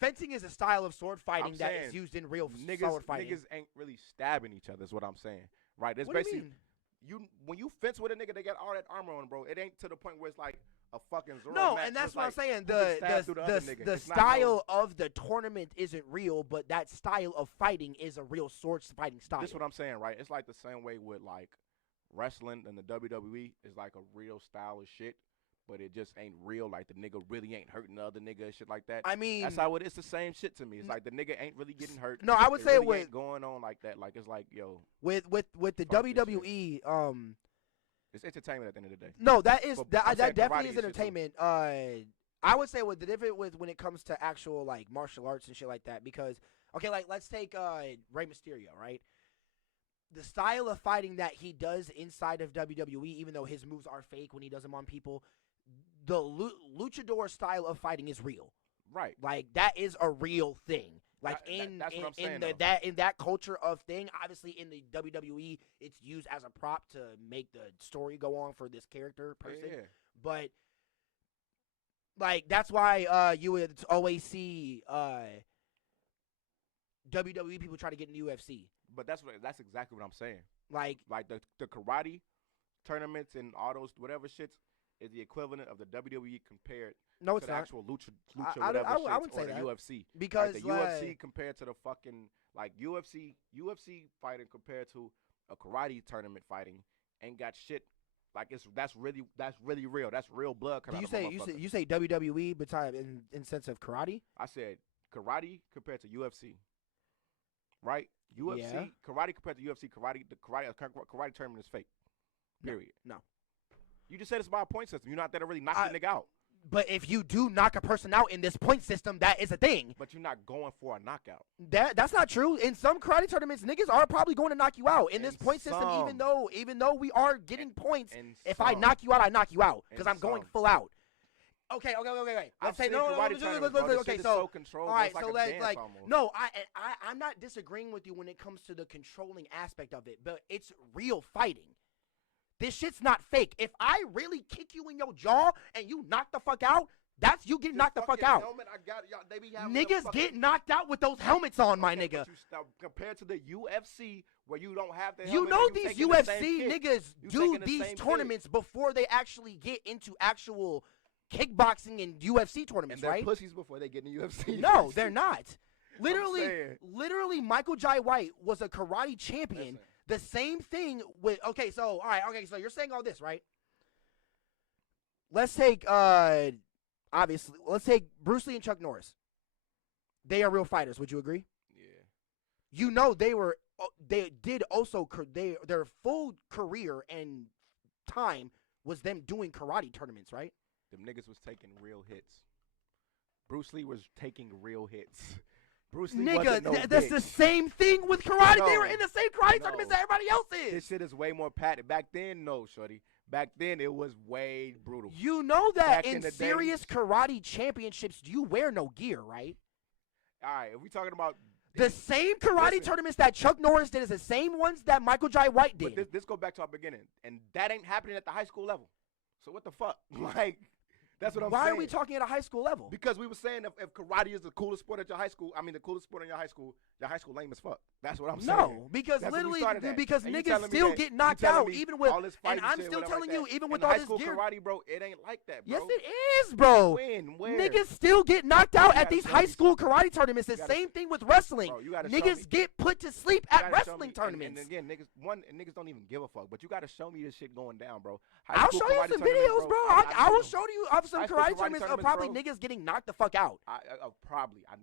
Fencing is a style of sword fighting I'm that saying, is used in real niggas, sword fighting. niggas ain't really stabbing each other. Is what I'm saying. Right? It's What do you basically mean? when you fence with a nigga, they got all that armor on, bro. It ain't to the point where it's like a fucking Zorro No, match and where that's it's what I'm like, saying. who gets stabbed through the other nigga. The It's not style of the tournament isn't real, but that style of fighting is a real sword fighting style. This is what I'm saying, right? It's like the same way with like wrestling and the WWE is like a real style of shit, but it just ain't real. Like the nigga really ain't hurting the other nigga and shit like that. I mean, That's how it's the same shit to me. It's like the nigga ain't really getting hurt. No, I would say really with ain't going on like that. Like it's like yo, with the Fuck this WWE. it's entertainment at the end of the day. No, that is But that, I'm saying that definitely karate is and shit, too. entertainment. I would say with the difference with when it comes to actual like martial arts and shit like that, because okay, like let's take Rey Mysterio, right? The style of fighting that he does inside of WWE, even though his moves are fake when he does them on people, the luchador style of fighting is real. Right. Like that is a real thing. Like That's what I'm saying, though. in that culture of thing, obviously in the WWE, it's used as a prop to make the story go on for this character person. Yeah. But like that's why you would always see WWE people try to get in the UFC. But that's exactly what I'm saying. Like Like the karate tournaments and all those whatever shits is the equivalent of the WWE compared no, to it's the not. actual lucha I whatever I shits wouldn't say or the that. UFC. Because like the UFC compared to the fucking like UFC fighting compared to a karate tournament fighting ain't got shit. Like that's really real. That's real blood do coming you out of a say motherfucker. you say WWE but in sense of karate? I said karate compared to UFC. Right? UFC Yeah. karate compared to UFC, karate tournament is fake. Period. No. You just said it's about a point system. You're not there to really knock the nigga out. But if you do knock a person out in this point system, that is a thing. But you're not going for a knockout. That's not true. In some karate tournaments, niggas are probably going to knock you out. In this point system, even though we are getting points, if I knock you out, I knock you out because I'm going full out. Okay. Let's say okay. So controlled. All right. Like so like no, I'm not disagreeing with you when it comes to the controlling aspect of it, but it's real fighting. This shit's not fake. If I really kick you in your jaw and you knock the fuck out, that's you getting knocked the fuck out. Niggas get knocked out with those helmets on, my nigga. Compared to the UFC, where you don't have the you helmet, know these UFC niggas do these tournaments before they actually get into actual kickboxing and UFC tournaments, and right? Pussies before they get in the UFC. No, they're not. Literally, Michael Jai White was a karate champion. Listen. The same thing with so you're saying all this, right? Let's take let's take Bruce Lee and Chuck Norris. They are real fighters, would you agree? Yeah. You know their full career and time was them doing karate tournaments, right? Them niggas was taking real hits. Bruce Lee was taking real hits. Bruce Lee nigga, that's bitch. the same thing with karate. No, they were in the same karate tournaments that everybody else is. This shit is way more padded. Back then, no, shorty. Back then, it was way brutal. You know that Back in serious karate championships, you wear no gear, right? All right, if we talking about the same karate tournaments that Chuck Norris did is the same ones that Michael Jai White did. But this go back to our beginning, and that ain't happening at the high school level. So what the fuck? Like, that's what I'm saying. Why are we talking at a high school level? Because we were saying if karate is the coolest sport at your high school, the coolest sport in your high school lame as fuck. That's what I'm saying. No, because that's literally, because niggas still get knocked out even with, and I'm still telling you, even with all this gear. High school karate, bro, it ain't like that, bro. Yes, it is, bro. Where? Niggas still get knocked out at these high school karate tournaments. The same thing with wrestling. Bro, niggas get put to sleep at wrestling tournaments. And again, niggas don't even give a fuck. But you got to show me this shit going down, bro. I'll show you some videos, bro. I will show you of some karate tournaments of probably niggas getting knocked the fuck out. I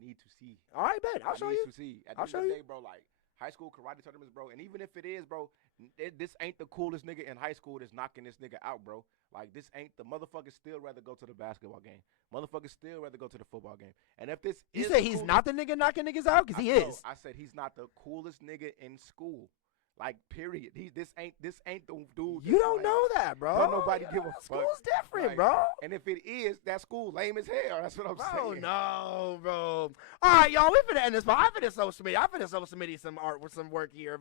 need to see. All right, bet. I'll show you. At the end of the day, bro, like high school karate tournaments, bro. And even if it is, bro, this ain't the coolest nigga in high school that's knocking this nigga out, bro. Like, this ain't the motherfuckers still rather go to the basketball game. Motherfuckers still rather go to the football game. And if this you say he's not the nigga knocking niggas out? Because he is. I said he's not the coolest nigga in school. Like, period. This ain't the dude. You don't know that, bro. Don't nobody give a fuck. School's different, like, bro. And if it is, that school lame as hell. That's what I'm saying. No, bro. All right, y'all. We finna end this, but I finna social media some art with some work here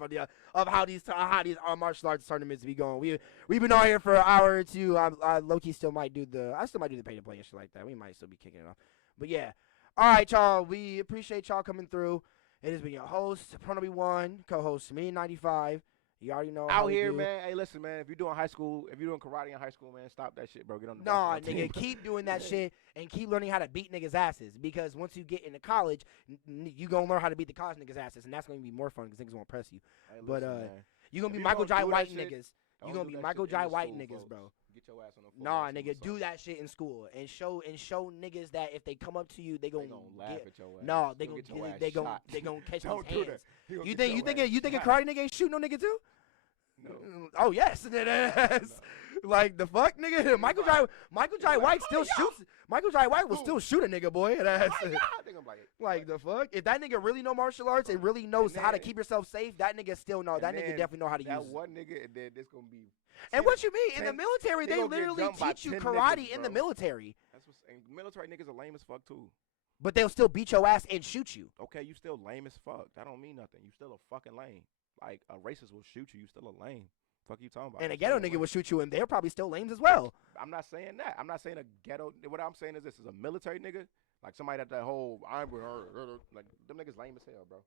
of how these martial arts tournaments be going. We've been on here for an hour or two. I low-key still might do the pay to play and shit like that. We might still be kicking it off. But yeah. All right, y'all. We appreciate y'all coming through. It has been your host, Pronoby One, co-host me 95. You already know out here, man. Hey, listen, man. If you're doing karate in high school, man, stop that shit, bro. Get on the nah, nigga, keep doing that shit and keep learning how to beat niggas' asses. Because once you get into college, you gonna learn how to beat the college niggas' asses, and that's gonna be more fun because niggas won't press you. Hey, but listen, you gonna be Michael Jai White niggas. You gonna be Michael Jai White niggas, bro. Get your ass on the floor. Nah, nigga, do that shit in school and show niggas that if they come up to you, they gonna laugh at your ass. No, they gonna catch these hands. You think a karate nigga ain't shooting no nigga too? No. Oh yes, like the fuck, nigga. Michael Jai White still shoots. Michael Jai White will still shoot a nigga, boy. Like the fuck. If that nigga really know martial arts and really knows how to keep yourself safe, that nigga still know. That nigga definitely know how to use. That one nigga, and then this gonna be. And what you mean? In the military, they literally teach you karate in the military. That's what's. And military niggas are lame as fuck too. But they'll still beat your ass and shoot you. Okay, you still lame as fuck. That don't mean nothing. You still a fucking lame. Like, a racist will shoot you. You still a lame. Fuck you talking about? And a ghetto nigga will shoot you, and they're probably still lames as well. I'm not saying that. I'm not saying a ghetto. What I'm saying is this is a military nigga. Like, somebody that whole, like, them niggas lame as hell, bro.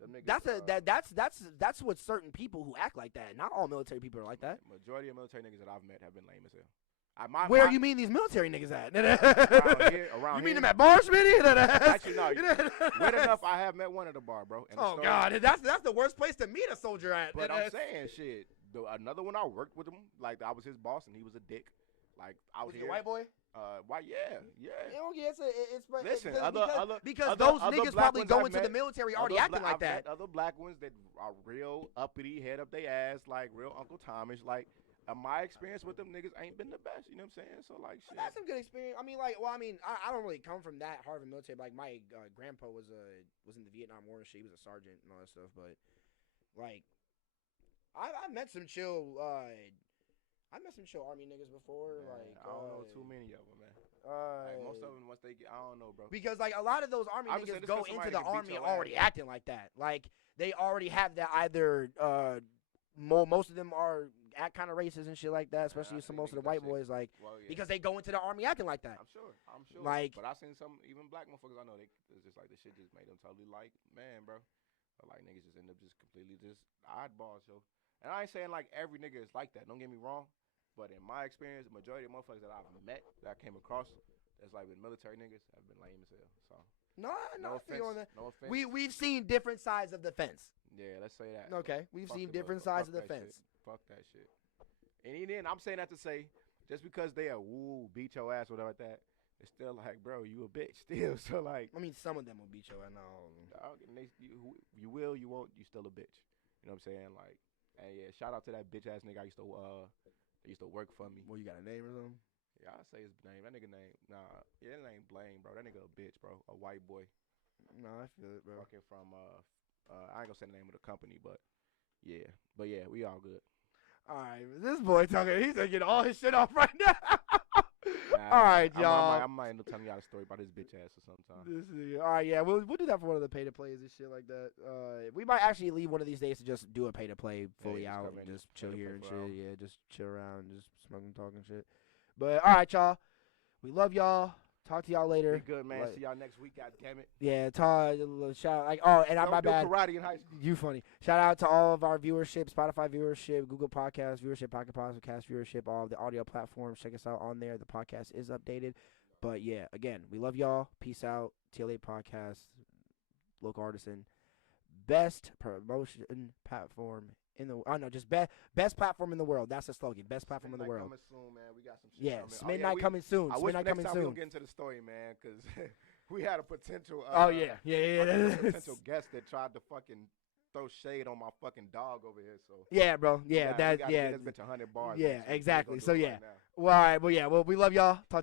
Them niggas, that's what certain people who act like that. Not all military people are like that. Majority of military niggas that I've met have been lame as hell. Where you mean these military niggas at? Around you mean them at bars, Smitty? Actually, no. Weird enough, I have met one at the bar, bro. Oh, God. That's the worst place to meet a soldier at. But I'm saying, shit. Another one, I worked with him. Like, I was his boss, and he was a dick. Like, out was here. Was he a white boy? White, yeah. It's Listen, because those niggas probably go into the military already acting like that. Other black ones that are real uppity, head up their ass, like real Uncle Thomas. Like, my experience with them niggas ain't been the best. You know what I'm saying? So like, shit. That's some good experience. I mean, I don't really come from that hard of a military. Like my grandpa was in the Vietnam War and shit. He was a sergeant and all that stuff. But like, I met some chill. I met some chill Army niggas before. Man, like I don't know too many of them, man. Like most of them, once they get, I don't know, bro. Because like a lot of those Army I'm niggas saying, go just 'cause into somebody the can beat Army your already ass. acting like that. Like they already have that either. Most of them are act kind of racist and shit like that, especially I seen most of the niggas that white shit. boys, like Well, yeah. because they go into the Army acting like that. I'm sure. Like- but I seen some even black motherfuckers I know. It's just like the shit just made them totally like, man, bro. But like niggas just end up just completely just oddballs, yo. And I ain't saying like every nigga is like that. Don't get me wrong. But in my experience, the majority of motherfuckers that I've met, that I came across, that's like with military niggas, have been lame as hell. So No, I feel on that. no offense. We've seen different sides of the fence. Yeah, let's say that. Okay, we've Fuck seen the different military. sides of the Fuck that fence. shit. Fuck that shit. And then I'm saying that to say, just because they are beat your ass or whatever like that, it's still like, bro, you a bitch still. So like, I mean, some of them will beat you. I know. dog, and you will, you won't, you still a bitch. You know what I'm saying? Like, and yeah, shout out to that bitch ass nigga I used to work for me. Well, you got a name or something? Yeah, I'll say his name. That nigga name, that name Blaine, bro. That nigga a bitch, bro. A white boy. No, I feel it, bro. Fucking from I ain't gonna say the name of the company, but yeah, we all good. All right, this boy talking. He's gonna get all his shit off right now. Nah, All right, y'all. I might end up telling y'all a story about his bitch ass or sometime. All right, yeah, we'll do that for one of the pay to plays and shit like that. We might actually leave one of these days to just do a pay to play fully just out come and in, just chill pay to here play and for shit. hours. Yeah, just chill around, just smoking, talking shit. But all right, y'all. We love y'all. Talk to y'all later. Be good, man. Like- See y'all next week. God damn it. Yeah, shout like and Don't my do bad. karate in high school. You funny. Shout out to all of our viewership, Spotify viewership, Google Podcast viewership, Pocket Podcast viewership, all of the audio platforms. Check us out on there. The podcast is updated. But yeah, again, we love y'all. Peace out. T.L.A Podcast, local artisan, best promotion platform in the just best platform in the world. That's the slogan. Best platform in the world. Coming soon, man. We got some shit Yeah, coming. Midnight coming soon. I wish Midnight next coming time we soon. don't get into the story, man, because we had a potential. Oh yeah. a potential guest that tried to fucking throw shade on my fucking dog over here. So Yeah, bro. Yeah, we gotta yeah. get this bitch 100 bars. Yeah, man, so we exactly. gonna do So it yeah. right now. Well, all right. Well, yeah. Well, we love y'all. Talk to